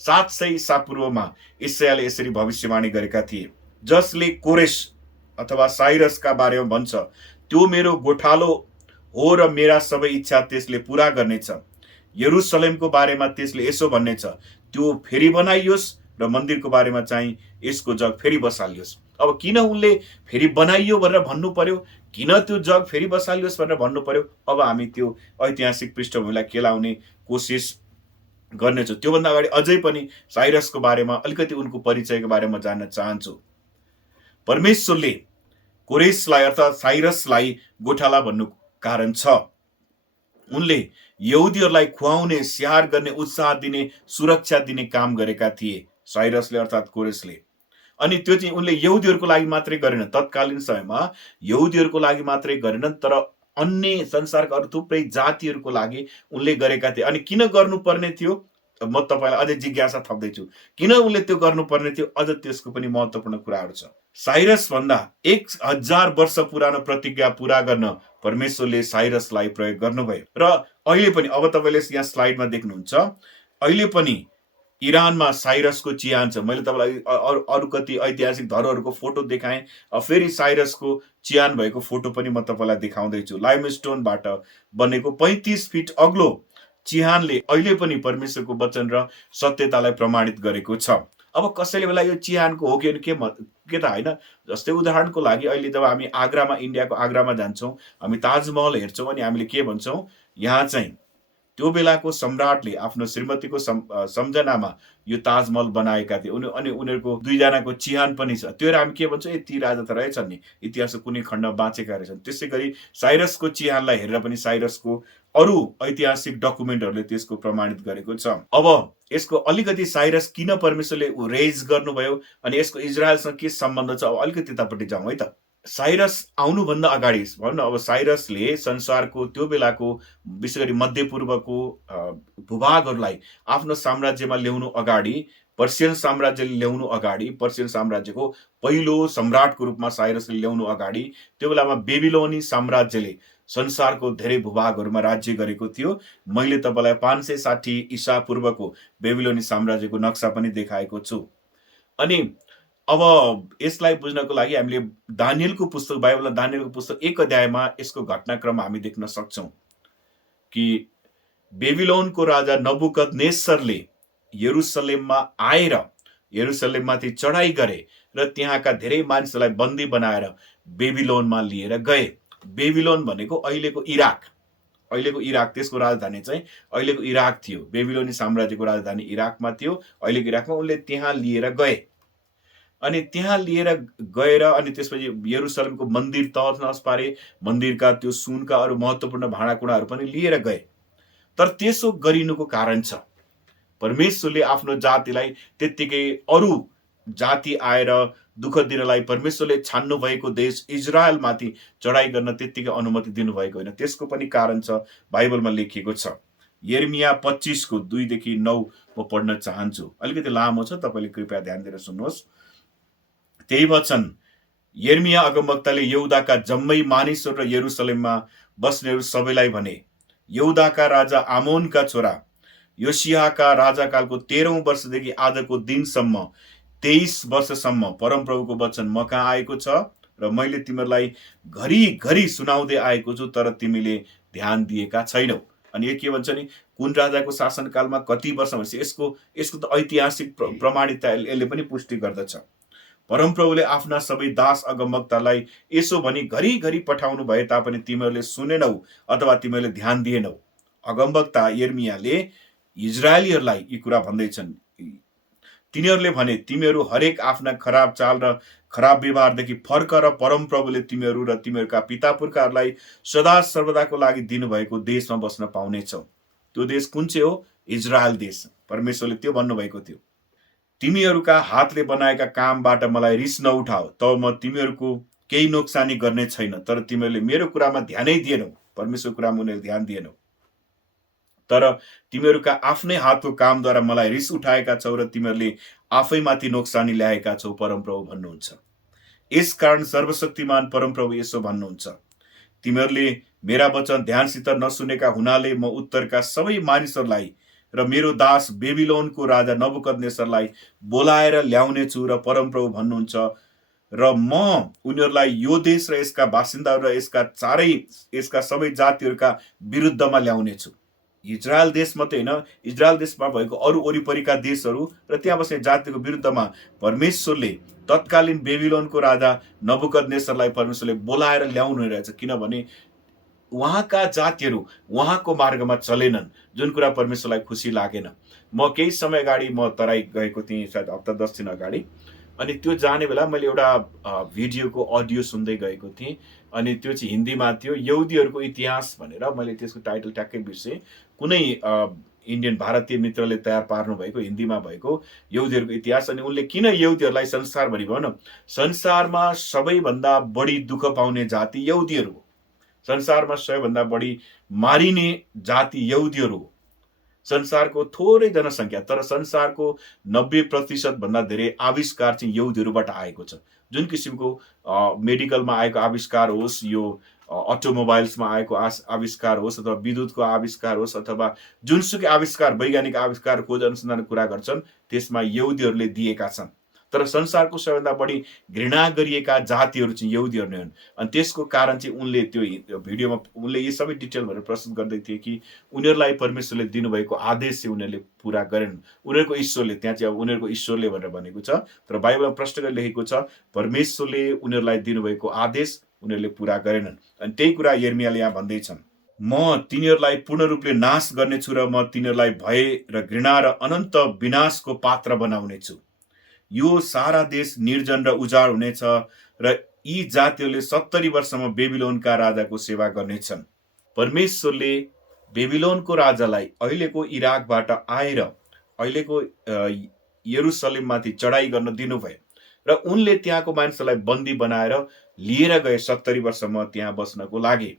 700 ईसा पूर्वमा यसैयाले यसरी भविष्यवाणी गरेका थिए, जसले कोरेस अथवा साइरसका बारेमा भन्छ, त्यो मेरो गोठालो हो र मेरा सबै इच्छा त्यसले पूरा गर्नेछ। यरुसलेमको बारेमा त्यसले यसो भन्नेछ, त्यो फेरि बनाइयोस् र मन्दिरको बारेमा चाहिँ यसको जग फेरि बसालियोस्। अब किन उनले फेरि बनाइयो भनेर भन्नु पर्यो, किन त्यो जग फेरि बसालियोस् भनेर भन्नु पर्यो, अब हामी त्यो ऐतिहासिक पृष्ठभूमिलाई केलाउने कोसिस गर्नेछौँ। त्योभन्दा अगाडि अझै पनि साइरसको बारेमा अलिकति उनको परिचयको बारेमा जान्न चाहन्छु। परमेश्वरले कोरेसलाई अर्थात् साइरसलाई गोठाला भन्नु कारण छ, उनले यहुदीहरूलाई खुवाउने, स्याहार गर्ने, उत्साह दिने, सुरक्षा दिने काम गरेका थिए साइरसले अर्थात् कोरेसले। अनि त्यो चाहिँ उनले यहुदीहरूको लागि मात्रै गरेनन्, तत्कालीन समयमा यहुदीहरूको लागि मात्रै गरेनन्, तर अन्य संसारका अरू थुप्रै जातिहरूको लागि उनले गरेका थिए। अनि किन गर्नुपर्ने थियो, म तपाईँलाई अझै जिज्ञासा थप्दैछु, किन उनले त्यो गर्नुपर्ने थियो, अझ त्यसको पनि महत्त्वपूर्ण कुराहरू छ। साइरस भन्दा 1000 वर्ष पुरानो प्रतिज्ञा पूरा गर्न परमेश्वरले साइरसलाई प्रयोग गर्नुभयो। र अहिले पनि, अब तपाईँले यहाँ स्लाइडमा देख्नुहुन्छ, अहिले पनि इरानमा साइरसको चिहान छ। मैले तपाईँलाई अरू कति ऐतिहासिक धरोहरको फोटो देखाएँ, फेरि साइरसको चिहान भएको फोटो पनि म तपाईँलाई देखाउँदैछु। लाइमस्टोनबाट बनेको 35 फिट अग्लो चिहानले अहिले पनि परमेश्वरको वचन र सत्यतालाई प्रमाणित गरेको छ। अब कसैले बेला यो चिहानको हो कि के त होइन। जस्तै उदाहरणको लागि अहिले जब हामी आग्रामा, इन्डियाको आग्रामा जान्छौँ, हामी ताजमहल हेर्छौँ अनि हामीले के भन्छौँ, यहाँ चाहिँ त्यो बेलाको सम्राटले आफ्नो श्रीमतीको सम्झनामा यो ताजमहल बनाएका थिए। अनि उनीहरूको दुईजनाको चिहान पनि छ। त्यो हामी के भन्छौँ, ए ती राजा त रहेछन् नि, इतिहासको कुनै खण्डमा बाँचेका रहेछन्। त्यसै गरी साइरसको चिहानलाई हेरेर पनि साइरसको अरू ऐतिहासिक डकुमेन्टहरूले त्यसको प्रमाणित गरेको छ। अब यसको अलिकति साइरस किन परमेश्वरले रेज गर्नुभयो अनि यसको इजरायलसँग के सम्बन्ध छ, अब अलिकति त्यतापट्टि जाउँ है त। साइरस आउनुभन्दा अगाडि भनौँ न, अब साइरसले संसारको त्यो बेलाको विशेष गरी मध्यपूर्वको भूभागहरूलाई आफ्नो साम्राज्यमा ल्याउनु अगाडि, पर्सियन साम्राज्यले ल्याउनु अगाडि, पर्सियन साम्राज्यको पहिलो सम्राटको रूपमा साइरसले ल्याउनु अगाडि, त्यो बेलामा बेबिलोनी साम्राज्यले संसारको धेरै भूभागहरूमा राज्य गरेको थियो। मैले तपाईँलाई 560 ईसा पूर्वको बेबिलोनी साम्राज्यको नक्सा पनि देखाएको छु। अनि अब यसलाई बुझ्नको लागि हामीले दानियलको पुस्तक, बाइबलमा दानियलको पुस्तक 1 अध्यायमा यसको घटनाक्रम हामी देख्न सक्छौँ कि बेबिलोनको राजा नबुकदनेस्सरले यरुसलेममा आएर यरुसलेममाथि चढाइ गरे र त्यहाँका धेरै मानिसहरूलाई बन्दी बनाएर बेबिलोनमा लिएर गए। बेबिलोन भनेको अहिलेको इराक, त्यसको राजधानी चाहिँ अहिलेको इराक थियो। बेबिलोनी साम्राज्यको राजधानी इराकमा थियो, अहिलेको इराकमा। उनले त्यहाँ लिएर गए अनि त्यहाँ लिएर गएर अनि त्यसपछि यरुसलेमको मन्दिर तहस पारे, मन्दिरका त्यो सुनका अरू महत्त्वपूर्ण भाँडाकुँडाहरू पनि लिएर गए। तर त्यसो गरिनुको कारण छ, परमेश्वरले आफ्नो जातिलाई त्यत्तिकै अरू जाति आएर दुःख दिनलाई परमेश्वरले छान्नु भएको देश इजरायलमाथि चढाइ गर्न त्यत्तिकै अनुमति दिनुभएको होइन। त्यसको पनि कारण छ, बाइबलमा लेखिएको छ। यिर्मिया 25 को 2 देखि 9 म पढ्न चाहन्छु। अलिकति लामो छ, तपाईँले कृपया ध्यान दिएर सुन्नुहोस्। त्यही वचन यिर्मिया अगमवक्ताले यहुदाका जम्मै मानिसहरू र यरुसलेममा बस्नेहरू सबैलाई भने, यहुदाका राजा आमोनका छोरा योसियाका राजाकालको 13औं वर्षदेखि आजको दिनसम्म 23 वर्षसम्म परमप्रभुको वचन म कहाँ आएको छ र मैले तिमीहरूलाई घरिघरि सुनाउँदै आएको छु, तर तिमीले ध्यान दिएका छैनौ। अनि यो के भन्छ नि, कुन राजाको शासनकालमा कति वर्ष भन्छ, यसको त ऐतिहासिक प्रमाणिकता यसले पनि पुष्टि गर्दछ। परमप्रभुले आफ्ना सबै दास अगमवक्तालाई यसो भनी घरिघरि पठाउनु भए तापनि तिमीहरूले सुनेनौ अथवा तिमीहरूले ध्यान दिएनौ। अगमवक्ता यिर्मियाले इजरायलीहरूलाई यी कुरा भन्दैछन्। तिनीहरूले भने, तिमीहरू हरेक आफ्ना खराब चाल र खराब व्यवहारदेखि फर्क र परमप्रभुले तिमीहरू र तिमीहरूका पिता पुर्खाहरूलाई सदा सर्वदाको लागि दिनुभएको देशमा बस्न पाउनेछौ। त्यो देश कुन चाहिँ हो? इजरायल देश। परमेश्वरले त्यो भन्नुभएको थियो। तिमीहरूका हातले बनाएका कामबाट मलाई रिस नउठाओ, तब म तिमीहरूको केही नोक्सानी गर्ने छैन। तर तिमीहरूले मेरो कुरामा ध्यानै दिएनौ, परमेश्वरको कुरामा उनीहरूले ध्यान दिएनौ। तर तिमीहरूका आफ्नै हातको कामद्वारा मलाई रिस उठाएका छौ र तिमीहरूले आफैमाथि नोक्सानी ल्याएका छौ, परमप्रभु भन्नुहुन्छ। यसकारण सर्वशक्तिमान परमप्रभु यसो भन्नुहुन्छ, तिमीहरूले मेरा वचन ध्यानसित नसुनेका हुनाले म उत्तरका सबै मानिसहरूलाई र मेरो दास बेबिलोनको राजा नबुकदनेस्सरलाई बोलाएर ल्याउनेछु र परमप्रभु भन्नुहुन्छ, र म उनीहरूलाई यो देश र यसका बासिन्दाहरू र यसका सबै जातिहरूका विरुद्धमा ल्याउनेछु। इजरायल देश मात्रै होइन, इजरायल देशमा भएको अरू वरिपरिका देशहरू र त्यहाँ बस्ने जातिको विरुद्धमा परमेश्वरले तत्कालीन बेबिलोनको राजा नबुकदनेस्सरलाई परमेश्वरले बोलाएर ल्याउनु रहेछ। किनभने उहाँका जातिहरू उहाँको मार्गमा चलेनन्, जुन कुरा परमेश्वरलाई खुसी लागेन। म केही समय अगाडि म तराई गएको थिएँ, सायद हप्ता 10 दिन अगाडि। अनि त्यो जाने बेला मैले एउटा भिडियोको अडियो सुन्दै गएको थिएँ। अनि त्यो चाहिँ हिन्दीमा थियो, यहुदीहरूको इतिहास भनेर। मैले त्यसको टाइटल ट्याक्कै बिर्सेँ। कुनै इन्डियन भारतीय मित्रले तयार पार्नु भएको, हिन्दीमा भएको यहुदीहरूको इतिहास। अनि उनले किन यहुदीहरूलाई संसारभरि भनौँ न, संसारमा सबैभन्दा बढी दुःख पाउने जाति यहुदीहरू हो। संसारमा सबैभन्दा बढी मारिने जाति यहुदीहरू हो। संसारको थोरै जनसङ्ख्या, तर संसारको 90% भन्दा धेरै आविष्कार चाहिँ यहुदीहरूबाट आएको छ। जुन किसिमको मेडिकलमा आएको आविष्कार होस्, यो अटोमोबाइल्समा आएको आविष्कार होस्, अथवा विद्युतको आविष्कार होस्, अथवा जुनसुकै आविष्कार, वैज्ञानिक आविष्कार, खोज अनुसन्धानको कुरा गर्छन्, त्यसमा यहुदीहरूले दिएका छन्। तर संसारको सबैभन्दा बढी घृणा गरिएका जातिहरू चाहिँ यहुदीहरू नै हुन्। अनि त्यसको कारण चाहिँ उनले त्यो भिडियोमा उनले यी सबै डिटेलहरू प्रस्तुत गर्दै थिए कि उनीहरूलाई परमेश्वरले दिनुभएको आदेश चाहिँ उनीहरूले पुरा गरेनन्। उनीहरूको ईश्वरले, त्यहाँ चाहिँ अब उनीहरूको ईश्वरले भनेर भनेको छ, तर बाइबलमा प्रष्ट गरी लेखेको छ परमेश्वरले उनीहरूलाई दिनुभएको आदेश उनीहरूले पुरा गरेनन्। अनि त्यही कुरा यिर्मयाहले यहाँ भन्दैछन्, म तिनीहरूलाई पूर्ण रूपले नाश गर्नेछु र म तिनीहरूलाई भय र घृणा र अनन्त विनाशको पात्र बनाउनेछु। यो सारा देश निर्जन र उजाड हुनेछ र यी जातिहरूले 70 वर्षमा बेबिलोनका राजाको सेवा गर्नेछन्। परमेश्वरले बेबिलोनको राजालाई अहिलेको इराकबाट आएर अहिलेको यरुसलेममाथि चढाइ गर्न दिनुभयो र उनले त्यहाँको मानिसहरूलाई बन्दी बनाएर लिएर गए 70 वर्षमा त्यहाँ बस्नको लागि।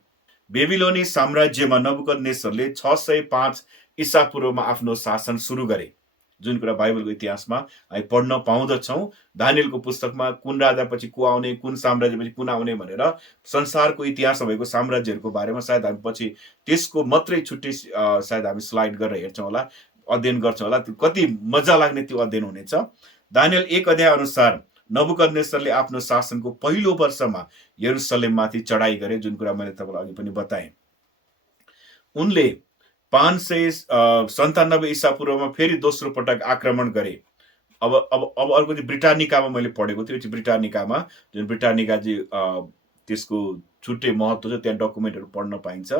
बेबिलोनी साम्राज्यमा नबुकदनेस्सरले 605 ईसा पूर्वमा आफ्नो शासन सुरु गरे, जुन कुरा बाइबलको इतिहासमा हामी पढ्न पाउँदछौँ। दानियलको पुस्तकमा कुन राजापछि को आउने, कुन साम्राज्यपछि कुन आउने भनेर संसारको इतिहासमा भएको साम्राज्यहरूको बारेमा सायद हामी पछि त्यसको मात्रै छुट्टै सायद हामी स्लाइड गरेर हेर्छौँ होला, अध्ययन गर्छौँ होला। कति मजा लाग्ने त्यो अध्ययन हुनेछ। दानियल 1 अध्याय अनुसार नबुकदनेस्सरले आफ्नो शासनको पहिलो वर्षमा यरुसलेममाथि चढाइ गरे, जुन कुरा मैले तपाईँलाई अघि पनि बताएँ। उनले 597 ईसा पूर्वमा फेरि दोस्रो पटक आक्रमण गरे। अब अर्को चाहिँ ब्रिटानिकामा मैले पढेको थियो, त्यो ब्रिटानिकामा, जुन ब्रिटानिका चाहिँ त्यसको छुट्टै महत्त्व छ, त्यहाँ डकुमेन्टहरू पढ्न पाइन्छ।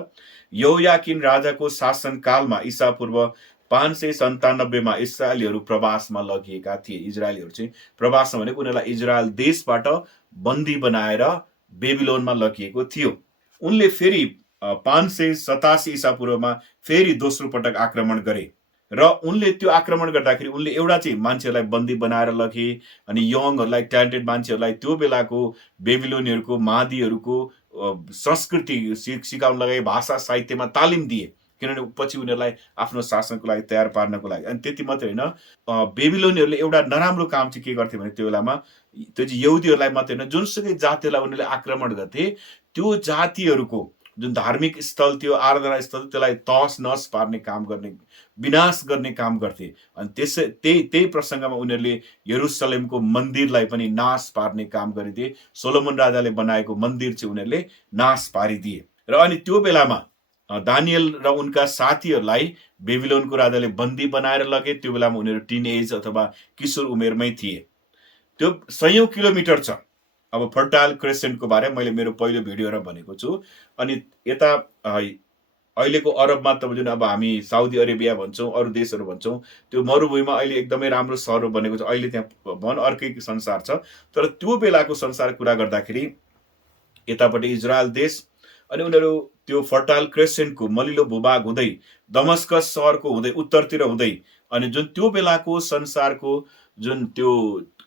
यहोयाकिन राजाको शासनकालमा ईसा पूर्व 597 मा इस्राएलीहरू प्रवासमा लगिएका थिए। इजरायलीहरू चाहिँ प्रवासमा भनेको उनीहरूलाई इजरायल देशबाट बन्दी बनाएर बेबिलोनमा लगिएको थियो। उनले फेरि 587 ईसा पूर्वमा फेरि दोस्रो पटक आक्रमण गरे र उनले त्यो आक्रमण गर्दाखेरि उनले एउटा चाहिँ मान्छेहरूलाई बन्दी बनाएर लगे अनि यङहरूलाई, ट्यालेन्टेड मान्छेहरूलाई त्यो बेलाको बेबिलोनीहरूको, मादीहरूको संस्कृति सिकाउन लगाए, भाषा साहित्यमा तालिम दिए, किनभने पछि उनीहरूलाई आफ्नो शासनको लागि तयार पार्नको लागि। अनि त्यति मात्रै होइन, बेबिलोनीहरूले एउटा नराम्रो काम चाहिँ के गर्थे भने त्यो बेलामा त्यो चाहिँ यहुदीहरूलाई मात्रै होइन, जुनसुकै जातिहरूलाई उनीहरूले आक्रमण गर्थे, त्यो जातिहरूको जुन धार्मिक स्थल थियो, आराधना स्थल, त्यसलाई तहस नहस पार्ने काम गर्ने, विनाश गर्ने काम गर्थे। अनि त्यही प्रसङ्गमा उनीहरूले यरुसलेमको मन्दिरलाई पनि नाश पार्ने काम गरिदिए। सोलोमन राजाले बनाएको मन्दिर चाहिँ उनीहरूले नाश पारिदिए। र अनि त्यो बेलामा दानियल र उनका साथीहरूलाई बेबिलोनको राजाले बन्दी बनाएर लगे। त्यो बेलामा उनीहरू टिनएज अथवा किशोर उमेरमै थिए। त्यो 100 किलोमिटर छ। अब फर्टाइल क्रेसेन्टको बारे मैले मेरो पहिलो भिडियोमा भनेको छु। अनि यता अहिलेको अरबमा त जुन अब हामी साउदी अरेबिया भन्छौँ, अरू देशहरू भन्छौँ, त्यो मरुभूमिमा अहिले एकदमै राम्रो सहर बनेको छ। अहिले त्यहाँ अर्कै संसार छ। तर त्यो बेलाको संसार कुरा गर्दाखेरि यतापट्टि इजरायल देश अनि उनीहरू त्यो फर्टाइल क्रेसेन्टको मलिलो भूभाग हुँदै दमस्कस सहरको हुँदै उत्तरतिर हुँदै अनि जुन त्यो बेलाको संसारको जुन त्यो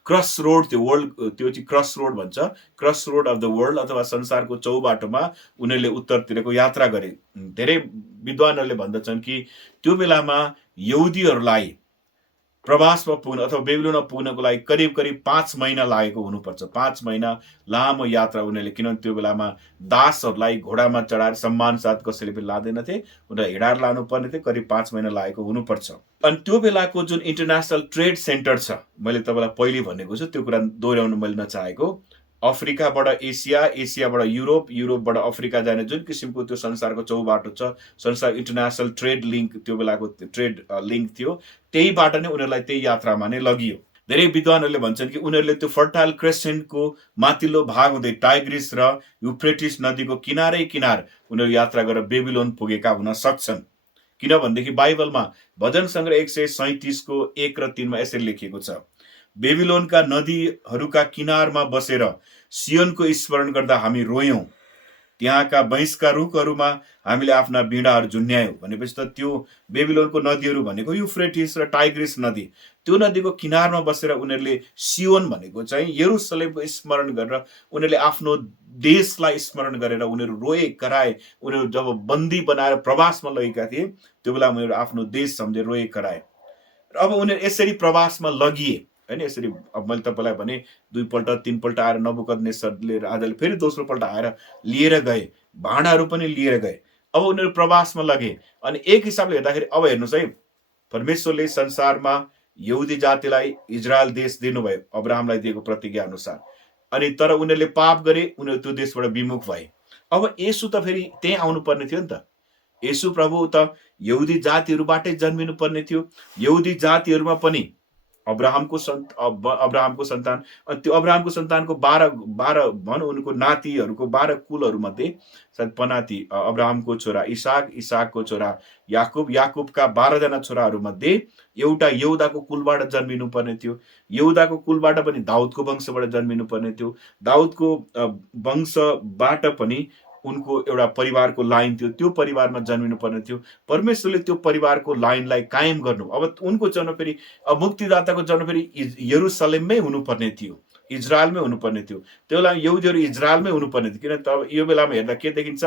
क्रस रोड, त्यो वर्ल्ड, त्यो चाहिँ क्रस रोड भन्छ, cross road of the world अथवा संसारको चौबाटोमा उनीहरूले उत्तरतिरको यात्रा गरे। धेरै विद्वानहरूले भन्दछन् कि त्यो बेलामा यहुदीहरूलाई प्रवासमा पुग्न अथवा बेबिलोनमा पुग्नको लागि करिब 5 महिना लागेको हुनुपर्छ। 5 महिना लामो यात्रा उनीहरूले, किनभने त्यो बेलामा दासहरूलाई घोडामा चढाएर सम्मान साथ कसैले पनि लाँदैनथे, उनीहरूलाई हिँडाएर लानुपर्ने थियो। करिब 5 महिना लागेको हुनुपर्छ। अनि त्यो बेलाको जुन इन्टरनेसनल ट्रेड सेन्टर छ, मैले तपाईँलाई पहिले भनेको छु, त्यो कुरा दोहोऱ्याउनु मैले नचाहेको। अफ्रिकाबाट एसिया, एसियाबाट युरोप, युरोपबाट अफ्रिका जाने जुन किसिमको त्यो संसारको चौबाटो छ, संसार इन्टरनेसनल ट्रेड लिङ्क, त्यो बेलाको ट्रेड लिङ्क थियो, त्यहीबाट नै उनीहरूलाई त्यही यात्रामा नै लगियो। धेरै विद्वानहरूले भन्छन् कि उनीहरूले त्यो फर्टाइल क्रेसेन्टको माथिल्लो भाग हुँदै टाइग्रिस र युफ्रेटिस नदीको किनारै किनार उनीहरू यात्रा गरेर बेबिलोन पुगेका हुन सक्छन्। किनभनेदेखि बाइबलमा भजन सङ्ग्रह 137 को 1 र 3 मा यसरी लेखिएको छ, बेबिलोनका नदीहरूका किनारमा बसेर सियोनको स्मरण गर्दा हामी रोयौं, त्यहाँका बैंसका रुखहरूमा हामीले आफ्ना बिँडाहरू झुन्यायौं। भनेपछि त त्यो बेबिलोनको नदीहरू भनेको युफ्रेटिस र टाइग्रिस नदी, त्यो नदीको किनारमा बसेर उनीहरूले सियोन भनेको चाहिँ यरुसलेमको स्मरण गरेर उनीहरूले आफ्नो देशलाई स्मरण गरेर उनीहरू रोए कराए। उनीहरू जब बन्दी बनाएर प्रवासमा लगेका थिए त्यो बेला उनीहरू आफ्नो देश सम्झेर रोए कराए। र अब उनीहरू यसरी प्रवासमा लगिए हैन। यसरी अब मैले तपाईँलाई भने 2 पल्ट 3 पल्ट आएर नबुकदनेस्सरले राजाले फेरि दोस्रो पल्ट आएर लिएर गए, भाँडाहरू पनि लिएर गए। अब उनीहरू प्रवासमा लगे। अनि एक हिसाबले हेर्दाखेरि अब हेर्नुहोस् है, परमेश्वरले संसारमा यहुदी जातिलाई इजरायल देश दिनुभयो अब्राहमलाई दिएको प्रतिज्ञा अनुसार। अनि तर उनीहरूले पाप गरे, उनीहरू त्यो देशबाट विमुख भए। अब येशू त फेरि त्यहीँ आउनुपर्ने थियो नि त। येशू प्रभु त यहुदी जातिहरूबाटै जन्मिनु पर्ने थियो। यहुदी जातिहरूमा पनि अब्राहमको सन्तान, अनि त्यो अब्राहमको सन्तानको 12 भनौँ उनको नातिहरूको 12 कुलहरूमध्ये सायद पनाति अब्राहमको छोरा इसाक, इसाकको छोरा याकुब, याकुबका 12 जना छोराहरूमध्ये एउटा यहुदाको कुलबाट जन्मिनु पर्ने थियो। यहुदाको कुलबाट पनि दाउदको वंशबाट जन्मिनु पर्ने थियो। दाउदको वंशबाट पनि उनको एउटा परिवारको लाइन थियो, त्यो परिवारमा जन्मिनु पर्ने थियो। परमेश्वरले त्यो परिवारको लाइनलाई कायम गर्नु, अब उनको जन्म फेरि मुक्तिदाताको जन्म फेरि यरुसलेममै हुनुपर्ने थियो, इजरायलमै हुनुपर्ने थियो। त्यो बेला यहुदीहरू इजरायलमै हुनुपर्ने थियो, किन त यो बेलामा हेर्दा के देखिन्छ,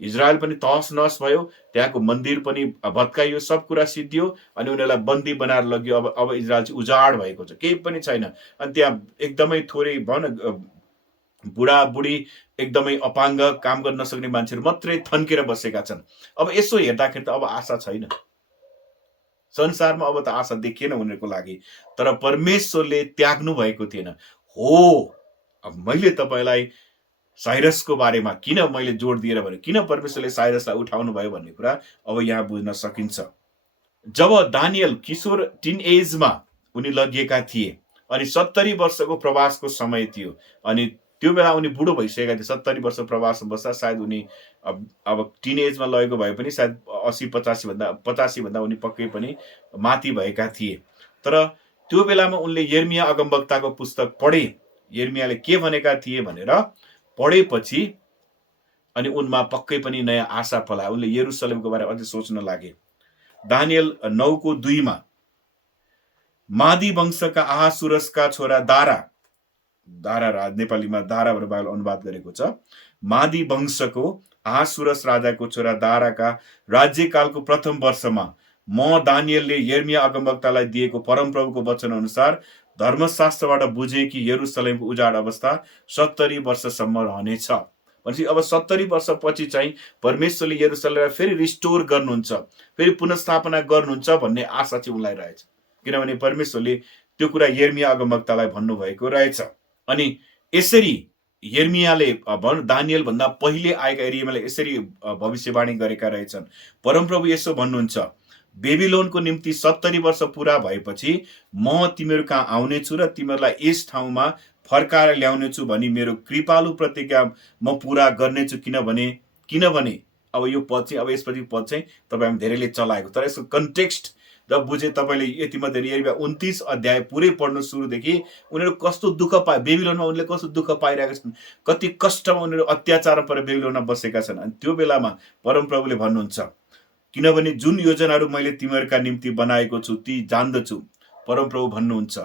इजरायल पनि तहस नहस भयो, त्यहाँको मन्दिर पनि भत्काइयो, सब कुरा सिद्धियो, अनि उनीहरूलाई बन्दी बनाएर लग्यो। अब इजरायल चाहिँ उजाड भएको छ, केही पनि छैन। अनि त्यहाँ एकदमै थोरै बुढाबुढी एकदमै अपाङ्ग काम गर्न नसक्ने मान्छेहरू मात्रै थन्केर बसेका छन्। अब यसो हेर्दाखेरि त अब आशा छैन संसारमा, अब त आशा देखिएन उनीहरूको लागि। तर परमेश्वरले त्याग्नु भएको थिएन। हो, अब मैले तपाईँलाई साइरसको बारेमा किन मैले जोड दिएर भने, किन परमेश्वरले साइरसलाई उठाउनु भयो भन्ने कुरा अब यहाँ बुझ्न सकिन्छ। जब दानियल किशोर टिन एजमा उनी लगिएका थिए, अनि 70 वर्षको प्रवासको समय थियो, अनि त्यो बेला उनी बुढो भइसकेका थिए। 70 वर्ष प्रवासमा बस्दा सायद उनी अब टिन एजमा लगेको भए पनि सायद 80-85 भन्दा उनी पक्कै पनि माथि भएका थिए। तर त्यो बेलामा उनले यिर्मिया अगमवक्ताको पुस्तक पढे, यिर्मियाले के भनेका थिए भनेर पढेपछि अनि उनमा पक्कै पनि नयाँ आशा फलायो। उनले यरुसलेमको बारेमा अझै सोच्न लागे। दानियल 9:2 मा मादी वंशका आहासुरसका छोरा दारा नेपालीमा दारा भनेर बाइबल अनुवाद गरेको छ। मादी वंशको आहासुरस राजाको छोरा दाराका राज्यकालको प्रथम वर्षमा म दानियलले यिर्मिया अगमवक्तालाई दिएको परमप्रभुको वचन अनुसार धर्मशास्त्रबाट बुझे कि यरुसलेमको उजाड अवस्था 70 वर्षसम्म रहनेछ। भनेपछि अब 70 वर्षपछि चाहिँ परमेश्वरले यरुसलेमलाई फेरि रिस्टोर गर्नुहुन्छ, फेरि पुनर्स्थापना गर्नुहुन्छ भन्ने आशा चाहिँ उनलाई रहेछ, किनभने परमेश्वरले त्यो कुरा यिर्मिया अगमवक्तालाई भन्नुभएको रहेछ। अनि यसरी यिर्मियाले दानियल भन्दा पहिले आएका यिर्मियाले यसरी भविष्यवाणी गरेका रहेछन्। परमप्रभु यसो भन्नुहुन्छ, बेबिलोनको निम्ति 70 वर्ष पुरा भएपछि म तिमीहरू कहाँ आउनेछु र तिमीहरूलाई यस ठाउँमा फर्काएर ल्याउनेछु भनी मेरो कृपालु प्रतिज्ञा म पुरा गर्नेछु। किनभने अब यो पद चाहिँ, अब यसपछि पद चाहिँ तपाईँ धेरैले चलाएको, तर यसको कन्टेक्स्ट जब बुझे तपाईँले यतिमध्ये यिर्मिया 29 अध्याय पुरै पढ्नु सुरुदेखि उनीहरू कस्तो दुःख पाए, बेबिलोनमा उनले कस्तो दुःख पाइरहेका छन्, कति कष्टमा उनीहरू अत्याचारमा परेर बेबिलोनमा बसेका छन्। अनि त्यो बेलामा परमप्रभुले भन्नुहुन्छ, किनभने जुन योजनाहरू मैले तिमीहरूका निम्ति बनाएको छु ती जान्दछु। परमप्रभु भन्नुहुन्छ,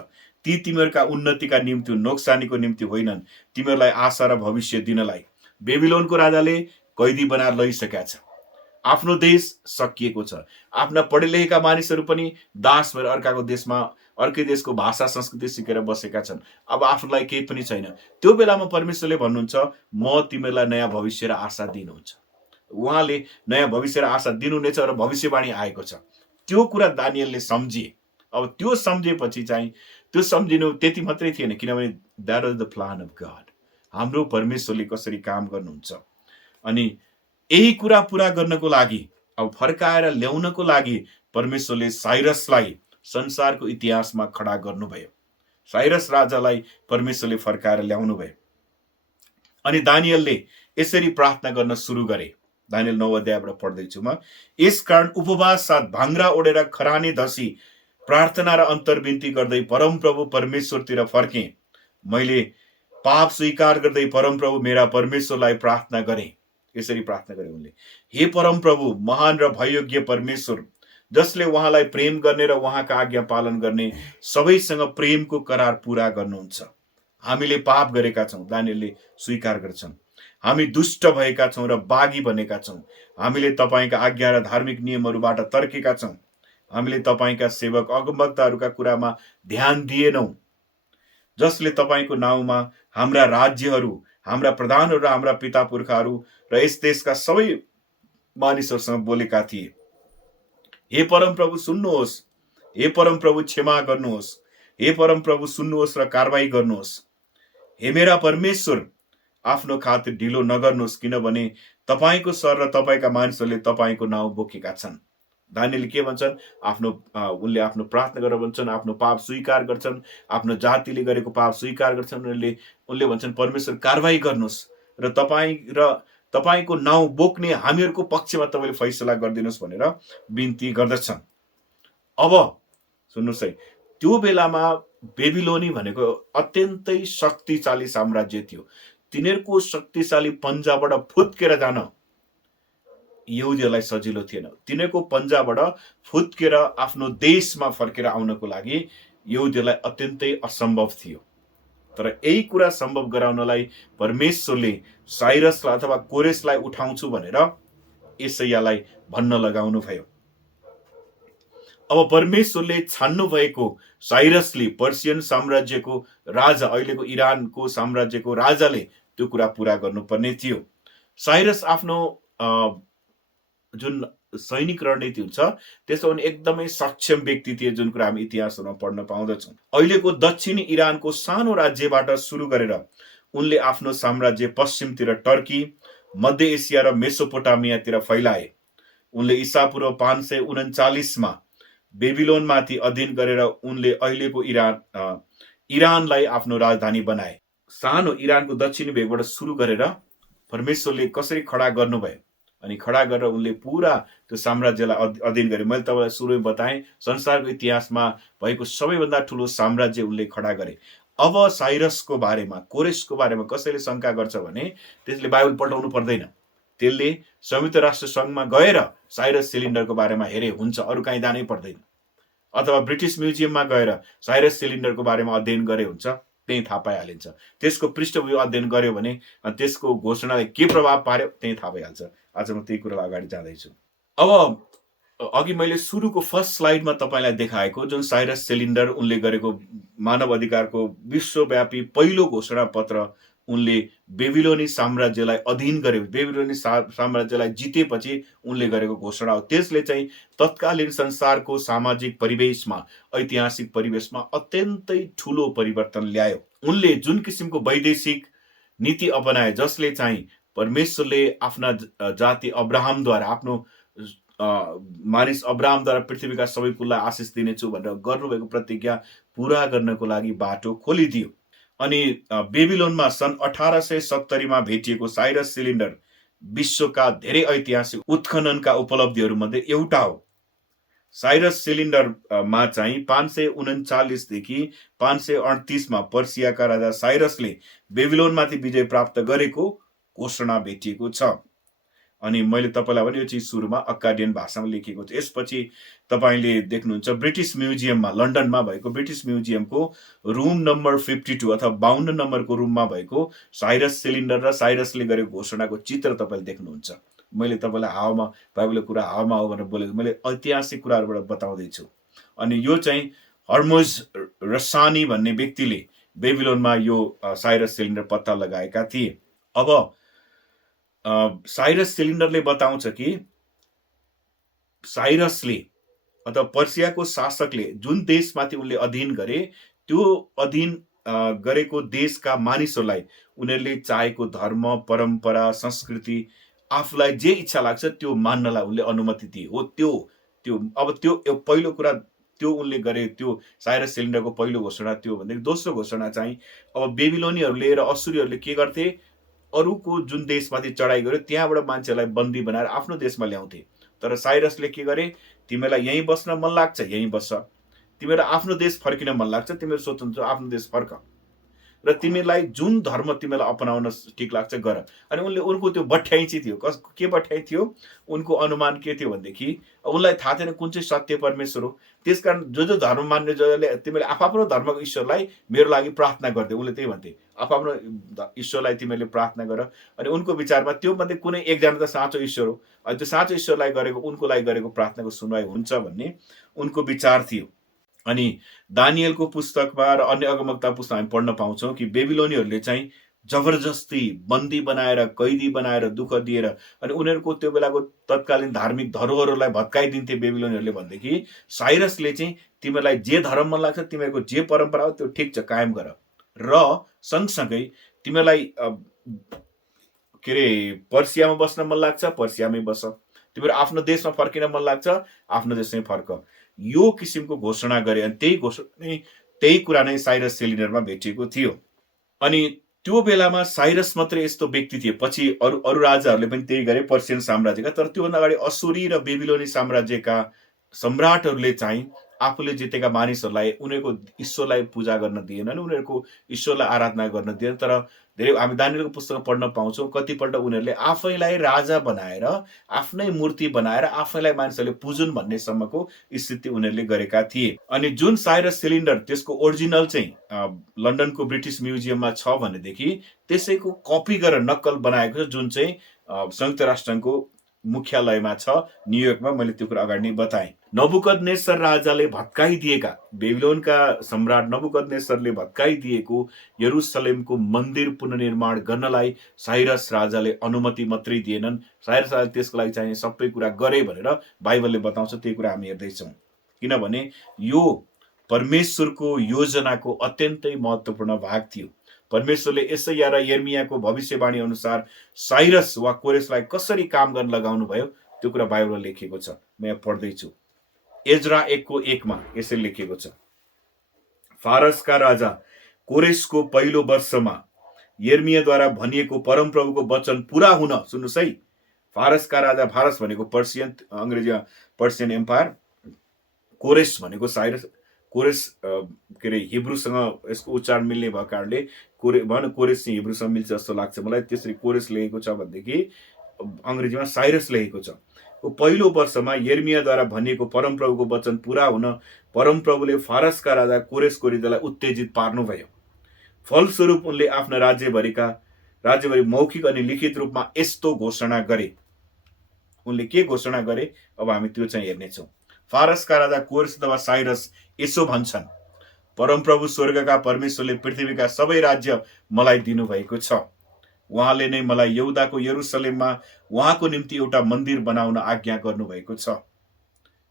ती तिमीहरूका उन्नतिका निम्ति, नोक्सानीको निम्ति होइनन्, तिमीहरूलाई आशा र भविष्य दिनलाई। बेबिलोनको राजाले कैदी बनाएर लैसकेका छ, आफ्नो देश सकिएको छ, आफ्ना पढे लेखेका मानिसहरू पनि दास भएर अर्काको देशमा, अर्कै देशको भाषा संस्कृति सिकेर बसेका छन्। अब आफूलाई केही पनि छैन। त्यो बेलामा परमेश्वरले भन्नुहुन्छ, म तिमीहरूलाई नयाँ भविष्य र आशा दिनुहुन्छ। उहाँले नयाँ भविष्य र आशा दिनुहुनेछ र भविष्यवाणी आएको छ। त्यो कुरा दानियलले सम्झे। अब त्यो सम्झेपछि चाहिँ त्यो सम्झिनु त्यति मात्रै थिएन, किनभने that was the plan of God. हाम्रो परमेश्वरले कसरी काम गर्नुहुन्छ, अनि यही कुरा पुरा गर्नको लागि, अब फर्काएर ल्याउनको लागि परमेश्वरले साइरसलाई संसारको इतिहासमा खडा गर्नुभयो। साइरस राजालाई परमेश्वरले फर्काएर ल्याउनु भयो। अनि दानियलले यसरी प्रार्थना गर्न सुरु गरे। दानियल 9 अध्यायबाट पढ्दैछु म। यस कारण उपवास साथ भाङ्रा ओढेर खरानी धसी प्रार्थना र अन्तर्विन्ती गर्दै परमप्रभु परमेश्वरतिर फर्के। मैले पाप स्वीकार गर्दै परमप्रभु मेरा परमेश्वरलाई प्रार्थना गरे। यसरी प्रार्थना गरे उनले, हे परमप्रभु, महान र भययोग्य परमेश्वर, जसले उहाँलाई प्रेम गर्ने र उहाँका आज्ञा पालन गर्ने सबैसँग प्रेमको करार पूरा गर्नुहुन्छ। हामीले पाप गरेका छौँ, दानियलले स्वीकार गर्छन्। हामी दुष्ट भएका छौँ र बागी बनेका छौँ। हामीले तपाईँका आज्ञा र धार्मिक नियमहरूबाट तर्केका छौँ। हामीले तपाईँका सेवक अगमवक्ताहरूका कुरामा ध्यान दिएनौँ, जसले तपाईँको नाउँमा हाम्रा राज्यहरू, हाम्रा प्रधानहरू र हाम्रा पिता पुर्खाहरू र यस देशका सबै मानिसहरूसँग बोलेका थिए। हे परमप्रभु, सुन्नुहोस्, हे परमप्रभु क्षमा गर्नुहोस्, हे परमप्रभु सुन्नुहोस् र कारबाही गर्नुहोस्। हे मेरा परमेश्वर आफ्नो खातिर ढिलो नगर्नुहोस्, किनभने तपाईँको सर र तपाईँका मानिसहरूले तपाईँको नाउँ बोकेका छन्। दानिएलले के भन्छन्, उनले आफ्नो प्रार्थना गरेर भन्छन्, आफ्नो पाप स्वीकार गर्छन्, आफ्नो जातिले गरेको पाप स्वीकार गर्छन्। उनले भन्छन् परमेश्वर कारबाही गर्नुहोस् र तपाईँको नाउँ बोक्ने हामीहरूको पक्षमा तपाईँले फैसला गरिदिनुहोस् भनेर बिन्ती गर्दछन्। अब सुन्नुहोस् है, त्यो बेलामा बेबिलोनी भनेको अत्यन्तै शक्तिशाली साम्राज्य थियो। तिनीहरूको शक्तिशाली पन्जाबाट फुत्केर जान यहुदीहरूलाई सजिलो थिएन। तिनीहरूको पन्जाबाट फुत्केर आफ्नो देशमा फर्केर आउनको लागि यहुदीहरूलाई अत्यन्तै असम्भव थियो। तर यही कुरा सम्भव गराउनलाई परमेश्वरले साइरसलाई अथवा कोरेसलाई उठाउँछु भनेर यशायालाई भन्न लगाउनु भयो। अब परमेश्वरले छान्नु भएको साइरसले, पर्सियन साम्राज्यको राजा, अहिलेको इरानको साम्राज्यको राजाले त्यो कुरा पुरा गर्नुपर्ने थियो। साइरस आफ्नो जुन सैनिक रणनीति हुन्छ त्यसो भने एकदमै सक्षम व्यक्ति थिए, जुन कुरा हामी इतिहासमा पढ्न पाउँदछौँ। अहिलेको दक्षिणी इरानको सानो राज्यबाट सुरु गरेर उनले आफ्नो साम्राज्य पश्चिमतिर टर्की, मध्य एसिया र मेसोपोटामियातिर फैलाए। उनले ईसापूर्व 539 मा बेबिलोनमाथि अधीन गरेर उनले अहिलेको इरानलाई आफ्नो राजधानी बनाए। सानो इरानको दक्षिणी भेगबाट सुरु गरेर परमेश्वरले कसरी खडा गर्नुभयो अनि खडा गरेर उनले पुरा त्यो साम्राज्यलाई अधीन गरे। मैले तपाईँलाई सुरुमै बताएँ, संसारको इतिहासमा भएको सबैभन्दा ठुलो साम्राज्य उनले खडा गरे। अब साइरसको बारेमा, कोरेसको बारेमा कसैले शङ्का गर्छ भने त्यसले बाइबल पल्टाउनु पर्दैन। त्यसले संयुक्त राष्ट्र सङ्घमा गएर साइरस सिलिन्डरको बारेमा हेरे हुन्छ, अरू कहीँ जानै पर्दैन। अथवा ब्रिटिस म्युजियममा गएर साइरस सिलिन्डरको बारेमा अध्ययन गरे हुन्छ, त्यही थाहा पाइहालिन्छ। त्यसको पृष्ठभूमि अध्ययन गर्यो भने त्यसको घोषणाले के प्रभाव पार्यो त्यही थाहा भइहाल्छ। आज म त्यही कुरालाई अगाडि जाँदैछु। अब अघि मैले सुरुको फर्स्ट स्लाइडमा तपाईँलाई देखाएको जुन साइरस सिलिन्डर उनले गरेको मानव अधिकारको विश्वव्यापी पहिलो घोषणा पत्र, उनले बेबिलोनी साम्राज्यलाई अधीन गरे, बेबिलोनी साम्राज्यलाई जितेपछि उनले गरेको घोषणा हो। त्यसले चाहिँ तत्कालीन संसारको सामाजिक परिवेशमा, ऐतिहासिक परिवेशमा अत्यन्तै ठुलो परिवर्तन ल्यायो। उनले जुन किसिमको वैदेशिक नीति अपनाए, जसले चाहिँ परमेश्वरले आफ्ना जाति अब्राहमद्वारा, आफ्नो मानिस अब्राहमद्वारा पृथ्वीका सबै कुललाई आशिष दिनेछु भनेर गर्नुभएको प्रतिज्ञा पुरा गर्नको लागि बाटो खोलिदियो। अनि बेबिलोनमा सन् 1870 मा भेटिएको साइरस सिलिन्डर विश्वका धेरै ऐतिहासिक उत्खननका उपलब्धिहरूमध्ये एउटा हो। साइरस सिलिन्डरमा चाहिँ 539 देखि 538 मा पर्सियाका राजा साइरसले बेबिलोनमाथि विजय प्राप्त गरेको घोषणा भेटिएको छ। अनि मैले तपाईँलाई भने यो चिज सुरुमा अक्काडियन भाषामा लेखिएको छ। यसपछि तपाईँले देख्नुहुन्छ ब्रिटिस म्युजियममा, लन्डनमा भएको ब्रिटिस म्युजियमको रुम नम्बर 52 अथवा 52 नम्बरको रुममा भएको साइरस सिलिन्डर र साइरसले गरेको घोषणाको चित्र तपाईँले देख्नुहुन्छ। मैले तपाईँलाई हावामा, बाइबलको कुरा हावामा हो भनेर बोलेको, मैले ऐतिहासिक कुराहरूबाट बताउँदैछु। अनि यो चाहिँ हर्मोज रसानी भन्ने व्यक्तिले बेबिलोनमा यो साइरस सिलिन्डर पत्ता लगाएका थिए। अब साइरस सिलिन्डरले बताउँछ कि साइरसले अथवा पर्सियाको शासकले जुन देशमाथि उनले अधीन गरे, त्यो अधीन गरेको देशका मानिसहरूलाई उनीहरूले चाहेको धर्म, परम्परा, संस्कृति, आफूलाई जे इच्छा लाग्छ त्यो मान्नलाई उनले अनुमति दिए हो। त्यो पहिलो कुरा त्यो उनले गरे, त्यो साइरस सिलिन्डरको पहिलो घोषणा त्यो भन्दै। दोस्रो घोषणा चाहिँ अब बेबिलोनीहरूले र असुरीहरूले के गर्थे, अरूको जुन देशमाथि चढाइ गर्यो त्यहाँबाट मान्छेलाई बन्दी बनाएर आफ्नो देशमा ल्याउँथे। तर साइरसले के गरे, तिमीलाई यहीँ बस्न मन लाग्छ यहीँ बस्छ, तिमीलाई आफ्नो देश फर्किन मन लाग्छ तिमीहरू स्वतन्त्र आफ्नो देश फर्क, र तिमीलाई जुन धर्म तिमीलाई अपनाउन ठिक लाग्छ गर। अनि उनको त्यो बठ्याइ चाहिँ थियो। के बठ्याइ थियो? उनको अनुमान के थियो भनेदेखि उनलाई थाहा थिएन कुन चाहिँ सत्य परमेश्वर हो। त्यसकारण जो धर्म मान्ने जसले, तिमीले आफ्नो धर्मको ईश्वरलाई मेरो लागि प्रार्थना गर्दै, उनले त्यही भन्थे, आफ्नो ईश्वरलाई तिमीले प्रार्थना गर। अनि उनको विचारमा त्यो मध्ये कुनै एकजना त साँचो ईश्वर हो, अनि त्यो साँचो ईश्वरलाई गरेको, उनको लागि गरेको प्रार्थनाको सुनवाई हुन्छ भन्ने उनको विचार थियो। अनि दानिएलको पुस्तकमा र अन्य अगमवक्ता पुस्तकमा हामी पढ्न पाउँछौँ कि बेबिलोनीहरूले चाहिँ जबरजस्ती बन्दी बनाएर, कैदी बनाएर, दुःख दिएर अनि उनीहरूको त्यो बेलाको तत्कालीन धार्मिक धरोहरहरूलाई भत्काइदिन्थे बेबिलोनीहरूले भनेदेखि साइरसले चाहिँ तिमीहरूलाई जे धर्म मन लाग्छ, तिमीहरूको जे परम्परा हो त्यो ठिक छ, कायम गर, र सँगसँगै तिमीहरूलाई के अरे पर्सियामा बस्न मन लाग्छ, पर्सियामै बस, तिमीहरू आफ्नो देशमा फर्किन मन लाग्छ, आफ्नो देशमै फर्क, यो किसिमको घोषणा गरे। अनि त्यही कुरा नै साइरस सिलिन्डरमा भेटिएको थियो। अनि त्यो बेलामा साइरस मात्रै यस्तो व्यक्ति थिए, पछि अरू राजाहरूले पनि त्यही गरे पर्सियन साम्राज्यका। तर त्योभन्दा अगाडि असुरी र बेबिलोनी साम्राज्यका सम्राटहरूले चाहिँ आफूले जितेका मानिसहरूलाई उनीहरूको ईश्वरलाई पूजा गर्न दिएनन्, उनीहरूको ईश्वरलाई आराधना गर्न दिएन। तर धेरै हामी दानियलको पुस्तकमा पढ्न पाउँछौँ कतिपल्ट उनीहरूले आफैलाई राजा बनाएर, आफ्नै मूर्ति बनाएर आफैलाई मानिसहरूले पुजुन् भन्नेसम्मको स्थिति उनीहरूले गरेका थिए। अनि जुन साइरस सिलिन्डर त्यसको ओरिजिनल चाहिँ लन्डनको ब्रिटिस म्युजियममा छ भनेदेखि त्यसैको कपी गरेर नक्कल बनाएको छ, जुन चाहिँ संयुक्त राष्ट्रको मुख्यालयमा छ न्युयोर्कमा। मैले त्यो कुरा अगाडि नै बताएँ। नबुकदनेस्सर राजाले भत्काइदिएका, बेबिलोनका सम्राट नबुकदनेस्सरले भत्काइदिएको यरुसलेमको मन्दिर पुनर्निर्माण गर्नलाई साइरस राजाले अनुमति मात्रै दिएनन्, साइरस राजाले त्यसको लागि चाहिँ सबै कुरा गरे भनेर बाइबलले बताउँछ। त्यो कुरा हामी हेर्दैछौँ, किनभने यो परमेश्वरको योजनाको अत्यन्तै महत्त्वपूर्ण भाग थियो। परमेश्वरले यसैया र यर्मियाको भविष्यवाणी अनुसार साइरस वा कोरेसलाई कसरी काम गर्न लगाउनु भयो त्यो कुरा बाइबलमा लेखिएको छ। म यहाँ पढ्दैछु। एजरा 1:1 यसरी लेखिएको छ, फारसका राजा कोरेसको पहिलो वर्षमा यर्मियाद्वारा भनिएको परमप्रभुको वचन पुरा हुन, सुन्नुहोस् है, फारसका राजा, फारस भनेको पर्सियन, अङ्ग्रेजीमा पर्सियन एम्पायर, कोरेस भनेको साइरस, कोरेस के अरे हिब्रूसँग यसको उच्चारण मिल्ने भएको कारणले कोरेस चाहिँ हिब्रूसँग मिल्छ जस्तो लाग्छ मलाई। त्यसरी कोरेस लेखेको छ भनेदेखि अङ्ग्रेजीमा साइरस लेखेको छ। पहिलो वर्षमा यर्मियाद्वारा भनिएको परमप्रभुको वचन पुरा हुन परमप्रभुले फारसका राजा कोरेसको हृदयलाई उत्तेजित पार्नुभयो। फलस्वरूप उनले आफ्ना राज्यभरि मौखिक अनि लिखित रूपमा यस्तो घोषणा गरे। उनले के घोषणा गरे अब हामी त्यो चाहिँ हेर्नेछौँ। फारसका राजा कोरेस अथवा साइरस यसो भन्छन्, परमप्रभु स्वर्गका परमेश्वरले पृथ्वीका सबै राज्य मलाई दिनुभएको छ। उहाँले नै मलाई यहुदाको यरुसलेममा उहाँको निम्ति एउटा मन्दिर बनाउन आज्ञा गर्नुभएको छ।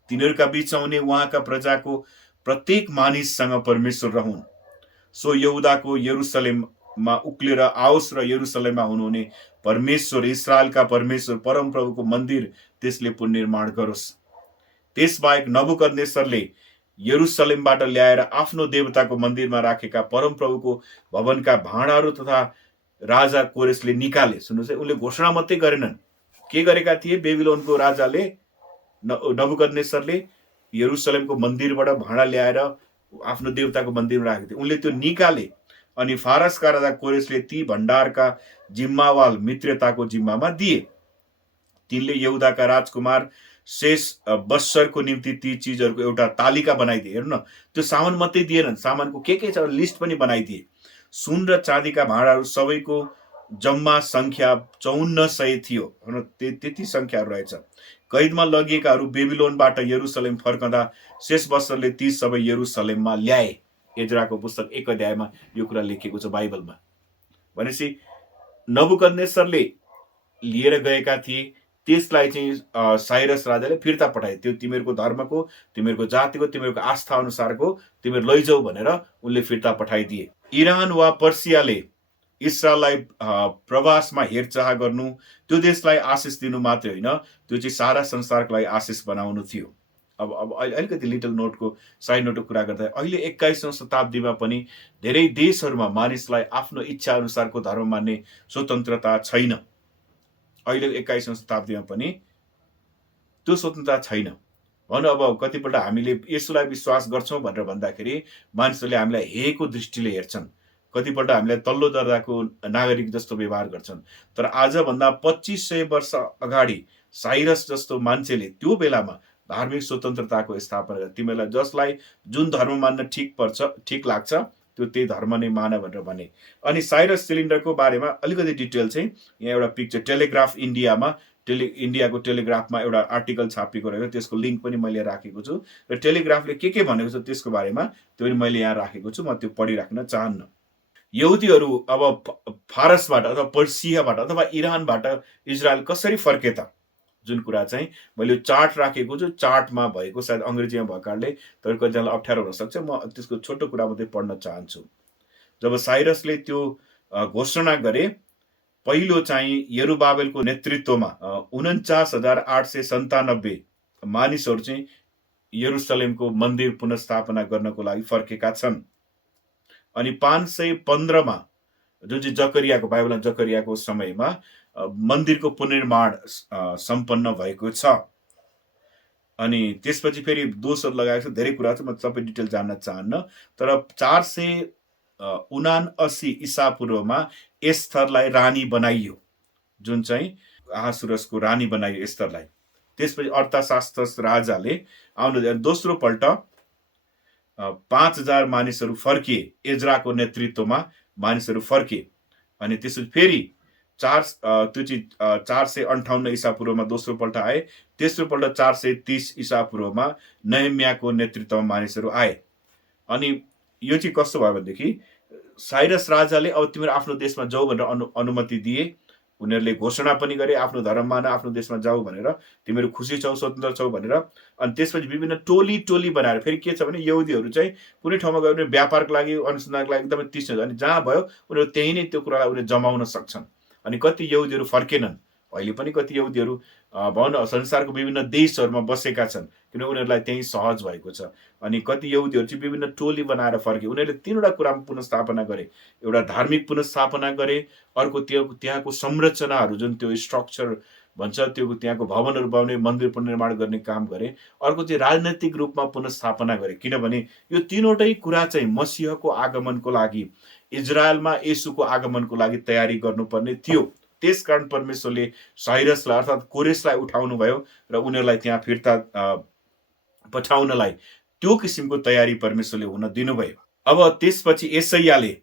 तिनीहरूका बीचमा हुने उहाँका प्रजाको प्रत्येक मानिससँग परमेश्वर रहन्। सो यहुदाको यरुसलेममा उक्लेर आओस् र यरुसलेममा हुनुहुने परमेश्वर, इस्राएलका परमेश्वर परमप्रभुको मन्दिर त्यसले पुनर्निर्माण गरोस्। त्यसबाहेक नबुकदनेस्सरले यरुसलेमबाट ल्याएर आफ्नो देवताको मन्दिरमा राखेका परमप्रभुको भवनका भाँडाहरू तथा राजा कोरेसले निकाले। सुन्नुहोस् है, उनले घोषणा मात्रै गरेनन्। के गरेका थिए? बेबिलोनको राजाले नबुकदनेस्सरले यरुसलेमको मन्दिरबाट भाँडा ल्याएर आफ्नो देवताको मन्दिरमा राखेको थिए, उनले त्यो निकाले। अनि फारसका राजा कोरेसले ती भण्डारका जिम्मावाल मित्रताको जिम्मामा दिए। तिनले यहुदाका राजकुमार शेष बत्सरको निम्ति ती चिजहरूको एउटा तालिका बनाइदिए। हेर्नु न, त्यो सामान मात्रै दिएनन्, सामानको के छ लिस्ट पनि बनाइदिए। सुन र चाँदीका भाँडाहरू सबैको जम्मा संख्या 5400 थियो। त्यति संख्याहरू रहेछ। कैदमा लगिएकाहरू बेबिलोनबाट यरुसलेम फर्कँदा शेष बत्सरले ती सबै यरुसलेममा ल्याए। एजराको पुस्तक 1 अध्यायमा यो कुरा लेखिएको छ बाइबलमा। भनेपछि नबुकदनेस्सरले लिएर गएका थिए, त्यसलाई चाहिँ साइरस राजाले फिर्ता पठाए। त्यो तिमीहरूको धर्मको, तिमीहरूको जातिको, तिमीहरूको आस्था अनुसारको तिमीहरू लैजाऊ भनेर उनले फिर्ता पठाइदिए। इरान वा पर्सियाले इस्राएललाई प्रवासमा हेरचाह गर्नु, त्यो देशलाई आशिष दिनु मात्रै होइन, त्यो चाहिँ सारा संसारको लागि आशिष बनाउनु थियो। अब अलिकति लिटल नोटको साइड नोटको कुरा गर्दा अहिले 21औं शताब्दीमा पनि धेरै देशहरूमा मानिसलाई आफ्नो इच्छा अनुसारको धर्म मान्ने स्वतन्त्रता छैन। अहिले 21औं शताब्दीमा पनि त्यो स्वतन्त्रता छैन। भन अब कतिपल्ट हामीले यसोलाई विश्वास गर्छौँ भनेर भन्दाखेरि मानिसहरूले हामीलाई हेको दृष्टिले हेर्छन्, कतिपल्ट हामीलाई तल्लो दर्जाको नागरिक जस्तो व्यवहार गर्छन्। तर आजभन्दा 2500 वर्ष अगाडि साइरस जस्तो मान्छेले त्यो बेलामा धार्मिक स्वतन्त्रताको स्थापना गरे। तिमीलाई जसलाई जुन धर्म मान्न ठिक लाग्छ त्यो त्यही धर्म नै मान भनेर भने। अनि साइरस सिलिन्डरको बारेमा अलिकति डिटेल चाहिँ यहाँ एउटा पिक्चर, टेलिग्राफ इन्डियामा इन्डियाको टेलिग्राफमा एउटा आर्टिकल छापिएको रहेछ, त्यसको लिङ्क पनि मैले राखेको छु। र टेलिग्राफले के भनेको छ त्यसको बारेमा त्यो पनि मैले यहाँ राखेको छु, म त्यो पढिराख्न चाहन्न। यहुदीहरू अब फारसबाट अथवा पर्सियाबाट अथवा इरानबाट इजरायल कसरी फर्के त, जुन कुरा चाहिँ मैले चार्ट राखेको छु, चार्टमा भएको, सायद अङ्ग्रेजीमा भएको कारणले तर कतिजनालाई अप्ठ्यारो हुनसक्छ, म त्यसको छोटो कुरा मात्रै पढ्न चाहन्छु। जब साइरसले त्यो घोषणा गरे, पहिलो चाहिँ यरुबाबेलको नेतृत्वमा 49,897 मानिसहरू चाहिँ यरुसलेमको मन्दिर पुनर्स्थापना गर्नको लागि फर्केका छन्। अनि 515 मा जुन चाहिँ जकरियाको, बाइबलमा जकरियाको समयमा मन्दिरको पुनर्निर्माण सम्पन्न भएको छ। अनि त्यसपछि फेरि दोषहरू लगाएको छ, धेरै कुरा छ, म सबै डिटेल जान्न चाहन्न। तर 479 ईसा पूर्वमा एस्थरलाई रानी बनाइयो, जुन चाहिँ अहासुरसको रानी बनाइयो एस्थरलाई। त्यसपछि अर्थशास्त्रस राजाले आउनु दोस्रो पल्ट 5000 मानिसहरू फर्किए, एजराको नेतृत्वमा मानिसहरू फर्किए। अनि त्यसपछि फेरि 458 ईसा पूर्वमा दोस्रो पल्ट आए। तेस्रो पल्ट 430 ईसा पूर्वमा नहम्याको नेतृत्वमा मानिसहरू आए। अनि यो चाहिँ कस्तो भयो भनेदेखि साइरस राजाले अब तिमीहरू आफ्नो देशमा जाऊ भनेर अनुमति दिए। उनीहरूले घोषणा पनि गरे, आफ्नो धर्म मान, आफ्नो देशमा जाऊ भनेर, तिमीहरू खुसी छौ, स्वतन्त्र छौ भनेर। अनि त्यसपछि विभिन्न टोली टोली बनाएर, फेरि के छ भने यहुदीहरू चाहिँ कुनै ठाउँमा गयो भने व्यापारको लागि, अनुसन्धानको लागि एकदमै तीक्ष्ण, अनि जहाँ भयो उनीहरू त्यही नै त्यो कुरालाई उनीहरूले जमाउन सक्छन्। अनि कति यहुदीहरू फर्केनन्, अहिले पनि कति यहुदीहरू भनौँ संसारको विभिन्न देशहरूमा बसेका छन्, किन उनीहरूलाई त्यही सहज भएको छ। अनि कति यहुदीहरू चाहिँ विभिन्न टोली बनाएर फर्के। उनीहरूले तीनवटा कुरामा पुनर्स्थापना गरे। एउटा धार्मिक पुनर्स्थापना गरे, अर्को त्यहाँको संरचनाहरू, जुन त्यो स्ट्रक्चर भन्छ, त्यो त्यहाँको भवनहरू बनाउने, मन्दिर पुनर्निर्माण गर्ने काम गरे। अर्को चाहिँ राजनैतिक रूपमा पुनर्स्थापना गरे, किनभने यो तीनवटै कुरा चाहिँ मसीहको आगमनको लागि, इजरायलमा येशूको आगमनको लागि तयारी गर्नुपर्ने थियो। त्यसकारण परमेश्वरले साइरसलाई अर्थात् कोरेसलाई उठाउनु भयो र उनीहरूलाई त्यहाँ फिर्ता पठाउनलाई त्यो किसिमको तयारी परमेश्वरले हुन दिनुभयो। अब त्यसपछि यसैयाले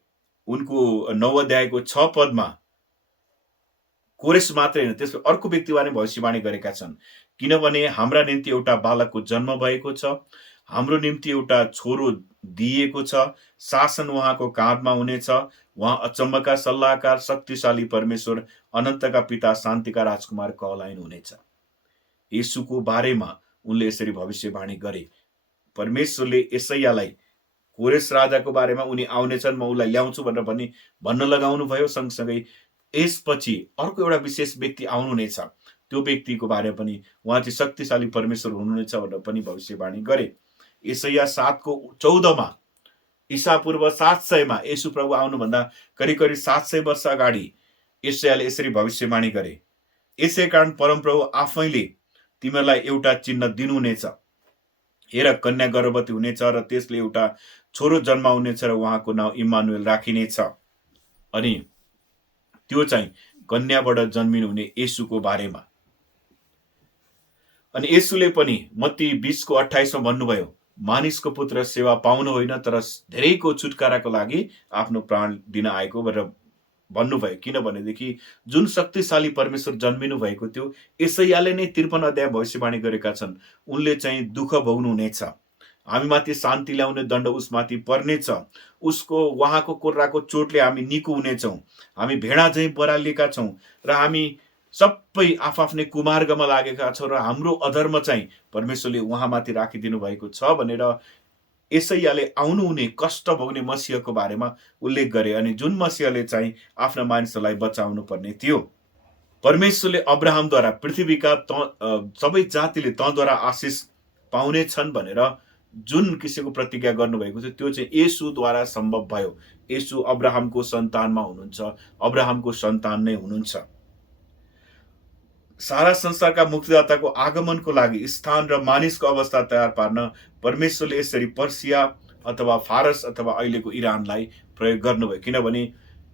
उनको 9 अध्यायको 6 पदमा कोरेस मात्रै होइन, त्यसपछि अर्को व्यक्तिबारे भविष्यवाणी गरेका छन्। किनभने हाम्रा निम्ति एउटा बालकको जन्म भएको छ, हाम्रो निम्ति एउटा छोरो दिएको छ, शासन उहाँको काँधमा हुनेछ, उहाँ अचम्मका सल्लाहकार, शक्तिशाली परमेश्वर, अनन्तका पिता, शान्तिका राजकुमार कहलाइनु हुनेछ। येशूको बारेमा उनले यसरी भविष्यवाणी गरे। परमेश्वरले यसैयालाई कोरेस राजाको बारेमा उनी आउनेछन्, म उसलाई ल्याउँछु भनेर भन्न लगाउनु भयो। सँगसँगै यसपछि अर्को एउटा विशेष व्यक्ति आउनुहुनेछ, त्यो व्यक्तिको बारेमा पनि उहाँ चाहिँ शक्तिशाली परमेश्वर हुनुहुनेछ भनेर पनि भविष्यवाणी गरे। यसैया 7:14 मा ईसा पूर्व 700 मा येशू प्रभु आउनुभन्दा करिब 700 वर्ष अगाडि यसैयाले यसरी भविष्यवाणी गरे। यसै कारण परमप्रभु आफैले तिमीहरूलाई एउटा चिन्ह दिनुहुनेछ। हेर, कन्या गर्भवती हुनेछ र त्यसले एउटा छोरो जन्माउनेछ र उहाँको नाउँ इम्मानुएल राखिनेछ। अनि त्यो चाहिँ कन्याबाट जन्मिनुहुने येशूको बारेमा। अनि येशूले पनि मत्ती 20:28 मा भन्नुभयो, मानिसको पुत्र सेवा पाउनु होइन तर धेरैको छुटकाराको लागि आफ्नो प्राण दिन आएको भनेर भन्नुभयो। किनभनेदेखि जुन शक्तिशाली परमेश्वर जन्मिनु भएको थियो, यसैयाले नै 53 अध्याय भविष्यवाणी गरेका छन्। उनले चाहिँ दुःख भोग्नुहुनेछ, हामीमाथि शान्ति ल्याउने दण्ड उसमाथि पर्नेछ, उसको उहाँको कोर्राको चोटले हामी निको हुनेछौँ, हामी भेडा झैँ बरालिएका छौँ र हामी सबै आफ्नै कुमार्गमा लागेका छौँ र हाम्रो अधर्म चाहिँ परमेश्वरले उहाँमाथि राखिदिनु भएको छ भनेर यसैयाले आउनुहुने कष्ट भोग्ने मसीहको बारेमा उल्लेख गरे। अनि जुन मसीहले चाहिँ आफ्ना मानिसहरूलाई बचाउनु पर्ने थियो। परमेश्वरले अब्राहमद्वारा पृथ्वीका सबै जातिले तँद्वारा आशिष पाउने छन् भनेर जुन किसिमको प्रतिज्ञा गर्नुभएको थियो, त्यो चाहिँ येशूद्वारा सम्भव भयो। येशू अब्राहमको सन्तानमा हुनुहुन्छ, अब्राहमको सन्तान नै हुनुहुन्छ। सारा संसारका मुक्तिदाताको आगमनको लागि स्थान र मानिसको अवस्था तयार पार्न परमेश्वरले यसरी पर्सिया अथवा फारस अथवा अहिलेको इरानलाई प्रयोग गर्नुभयो। किनभने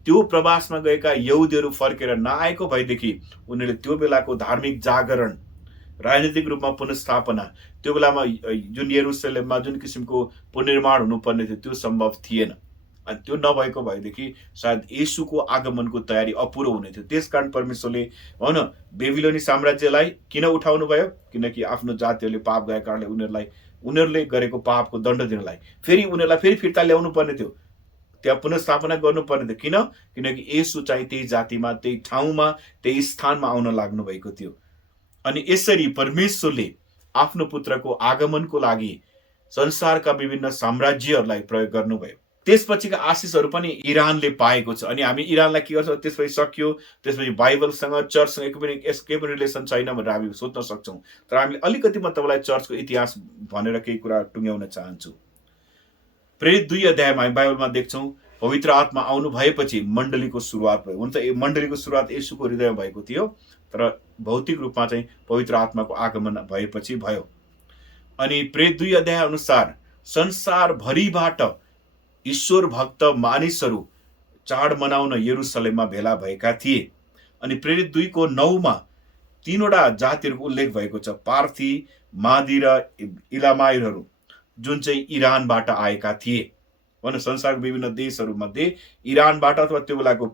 त्यो प्रवासमा गएका यहुदीहरू फर्केर नआएको भएदेखि उनीहरूले त्यो बेलाको धार्मिक जागरण, राजनीतिक रूपमा पुनर्स्थापना, त्यो बेलामा जुन यरुसलेममा जुन किसिमको पुनर्निर्माण हुनुपर्ने थियो त्यो सम्भव थिएन। अनि त्यो नभएको भएदेखि सायद येशूको आगमनको तयारी अपुरो हुने थियो। त्यसकारण परमेश्वरले भन बेबिलोनी साम्राज्यलाई किन उठाउनु भयो? किनकि आफ्नो जातिहरूले पाप गरेका कारणले उनीहरूले गरेको पापको दण्ड दिनलाई, फेरि उनीहरूलाई फेरि फिर्ता ल्याउनु पर्ने थियो। त्यहाँ पुनर्स्थापना गर्नुपर्ने थियो। किन? किनकि येशू चाहिँ त्यही जातिमा, त्यही ठाउँमा, त्यही स्थानमा आउन लाग्नु भएको थियो। अनि यसरी परमेश्वरले आफ्नो पुत्रको आगमनको लागि संसारका विभिन्न साम्राज्यहरूलाई प्रयोग गर्नुभयो। त्यसपछिका आशिषहरू पनि इरानले पाएको छ। अनि हामी इरानलाई के गर्छौँ? त्यसपछि सक्यो, त्यसपछि बाइबलसँग, चर्चसँग केही पनि रिलेसन छैन भनेर हामी सोध्न सक्छौँ। तर हामीले अलिकति म तपाईँलाई चर्चको इतिहास भनेर केही कुरा टुङ्ग्याउन चाहन्छु। प्रेरित 2 अध्यायमा हामी बाइबलमा देख्छौँ, पवित्र आत्मा आउनु भएपछि मण्डलीको सुरुवात भयो। हुन त मण्डलीको सुरुवात येशूको हृदयमा भएको थियो, तर भौतिक रूपमा चाहिँ पवित्र आत्माको आगमन भएपछि भयो। अनि प्रेरित 2 अध्याय अनुसार संसारभरिबाट ईश्वर भक्त मानिसहरू चाड मनाउन यरुसलेममा भेला भएका थिए। अनि प्रेरित 2 को 9 मा 3 वटा जातिहरूको उल्लेख भएको छ, पार्थी, मादी र इलामाइरहरू, जुन चाहिँ इरानबाट आएका थिए। भनौँ संसारको विभिन्न देशहरूमध्ये इरानबाट अथवा त्यो बेलाको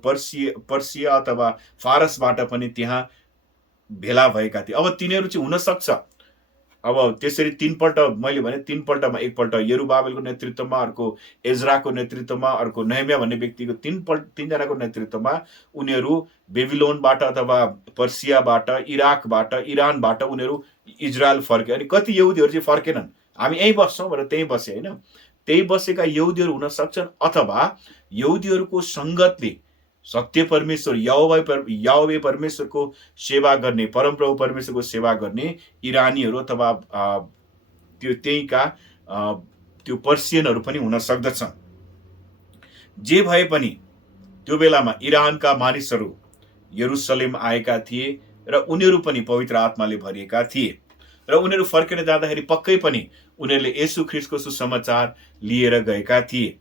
पर्सिया अथवा फारसबाट पनि त्यहाँ भेला भएका थिए। अब तिनीहरू चाहिँ हुन सक्छ, अब त्यसरी 3 पल्ट मैले भने 3 पल्टमा, एकपल्ट यरुबाबेलको नेतृत्वमा, अर्को एजराको नेतृत्वमा, अर्को नेहेमिया भन्ने व्यक्तिको 3 जनाको नेतृत्वमा उनीहरू बेबिलोनबाट अथवा पर्सियाबाट, इराकबाट, इरानबाट उनीहरू इजरायल फर्के। अनि कति यहुदीहरू चाहिँ फर्केनन्, हामी यहीँ बस्छौँ भनेर त्यहीँ बसे होइन। त्यही बसेका यहुदीहरू हुन सक्छन्, अथवा यहुदीहरूको सङ्गतले सत्य परमेश्वर याहवे परमेश्वरको सेवा गर्ने, परमप्रभु परमेश्वरको सेवा गर्ने इरानीहरू अथवा त्यो त्यहीँका त्यो पर्सियनहरू पनि हुन सक्दछ। जे भए पनि त्यो बेलामा इरानका मानिसहरू यरुसलेम आएका थिए र उनीहरू पनि पवित्र आत्माले भरिएका थिए र उनीहरू फर्केर जाँदाखेरि पक्कै पनि उनीहरूले येशू ख्रीष्टको सुसमाचार लिएर गएका थिए।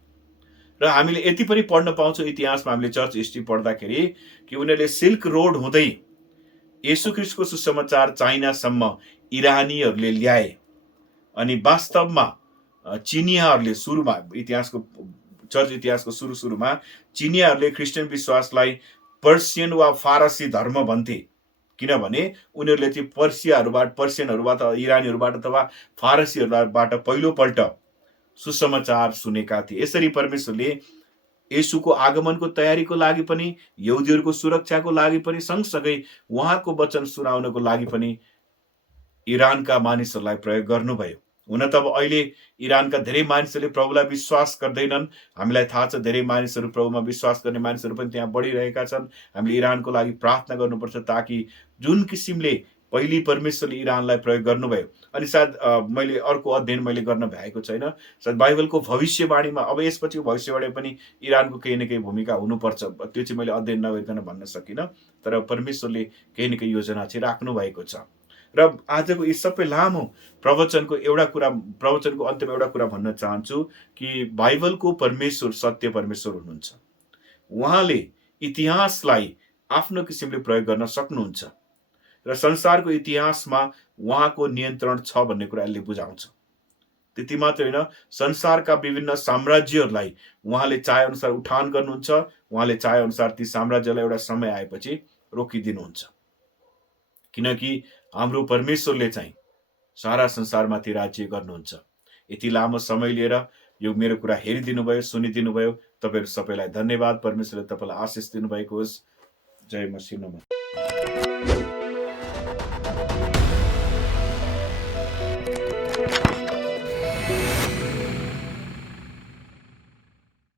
र हामीले यति पनि पढ्न पाउँछौँ इतिहासमा, हामीले चर्च हिस्ट्री पढ्दाखेरि कि उनीहरूले सिल्क रोड हुँदै येशू ख्रीष्टको सुसमाचार चाइनासम्म इरानीहरूले ल्याए। अनि वास्तवमा चिनियाहरूले सुरुमा चर्च इतिहासको सुरुमा चिनियाहरूले क्रिस्चियन विश्वासलाई पर्सियन वा फारसी धर्म भन्थे, किनभने उनीहरूले चाहिँ पर्सियनहरूबाट, इरानीहरूबाट अथवा फारसीहरूबाट पहिलोपल्ट सुसमाचार सुनेका थिए। यसरी परमेश्वरले येशूको आगमनको तयारीको लागि पनि, यहुदीहरूको सुरक्षाको लागि पनि, सँगसँगै उहाँको वचन सुनाउनको लागि पनि इरानका मानिसहरूलाई प्रयोग गर्नुभयो। हुन त अब अहिले इरानका धेरै मानिसहरूले प्रभुलाई विश्वास गर्दैनन्। हामीलाई थाहा छ धेरै मानिसहरू, प्रभुमा विश्वास गर्ने मानिसहरू पनि त्यहाँ बढिरहेका छन्। हामीले इरानको लागि प्रार्थना गर्नुपर्छ, ताकि जुन किसिमले पहिले परमेश्वरले इरानलाई प्रयोग गर्नुभयो। अनि सायद मैले अर्को अध्ययन मैले गर्न भ्याएको छैन, सायद बाइबलको भविष्यवाणीमा, अब यसपछि भविष्यवाणी पनि इरानको केही न केही भूमिका हुनुपर्छ, त्यो चाहिँ मैले अध्ययन नगरिकन भन्न सकिनँ। तर परमेश्वरले केही न केही योजना चाहिँ राख्नु भएको छ। र आजको यी सबै लामो प्रवचनको अन्त्यमा एउटा कुरा भन्न चाहन्छु कि बाइबलको परमेश्वर सत्य परमेश्वर हुनुहुन्छ। उहाँले इतिहासलाई आफ्नो किसिमले प्रयोग गर्न सक्नुहुन्छ र संसारको इतिहासमा उहाँको नियन्त्रण छ भन्ने कुरा यसले बुझाउँछ। त्यति मात्र होइन, संसारका विभिन्न साम्राज्यहरूलाई उहाँले चाहे अनुसार उठान गर्नुहुन्छ, उहाँले चाहे अनुसार ती साम्राज्यलाई एउटा समय आएपछि रोकिदिनुहुन्छ। किनकि हाम्रो परमेश्वरले चाहिँ सारा संसारमाथि राज्य गर्नुहुन्छ। यति लामो समय लिएर यो मेरो कुरा हेरिदिनु भयो, सुनिदिनु भयो, तपाईँहरू सबैलाई धन्यवाद। परमेश्वरले तपाईँलाई आशिष दिनुभएको होस्। जय मसीह।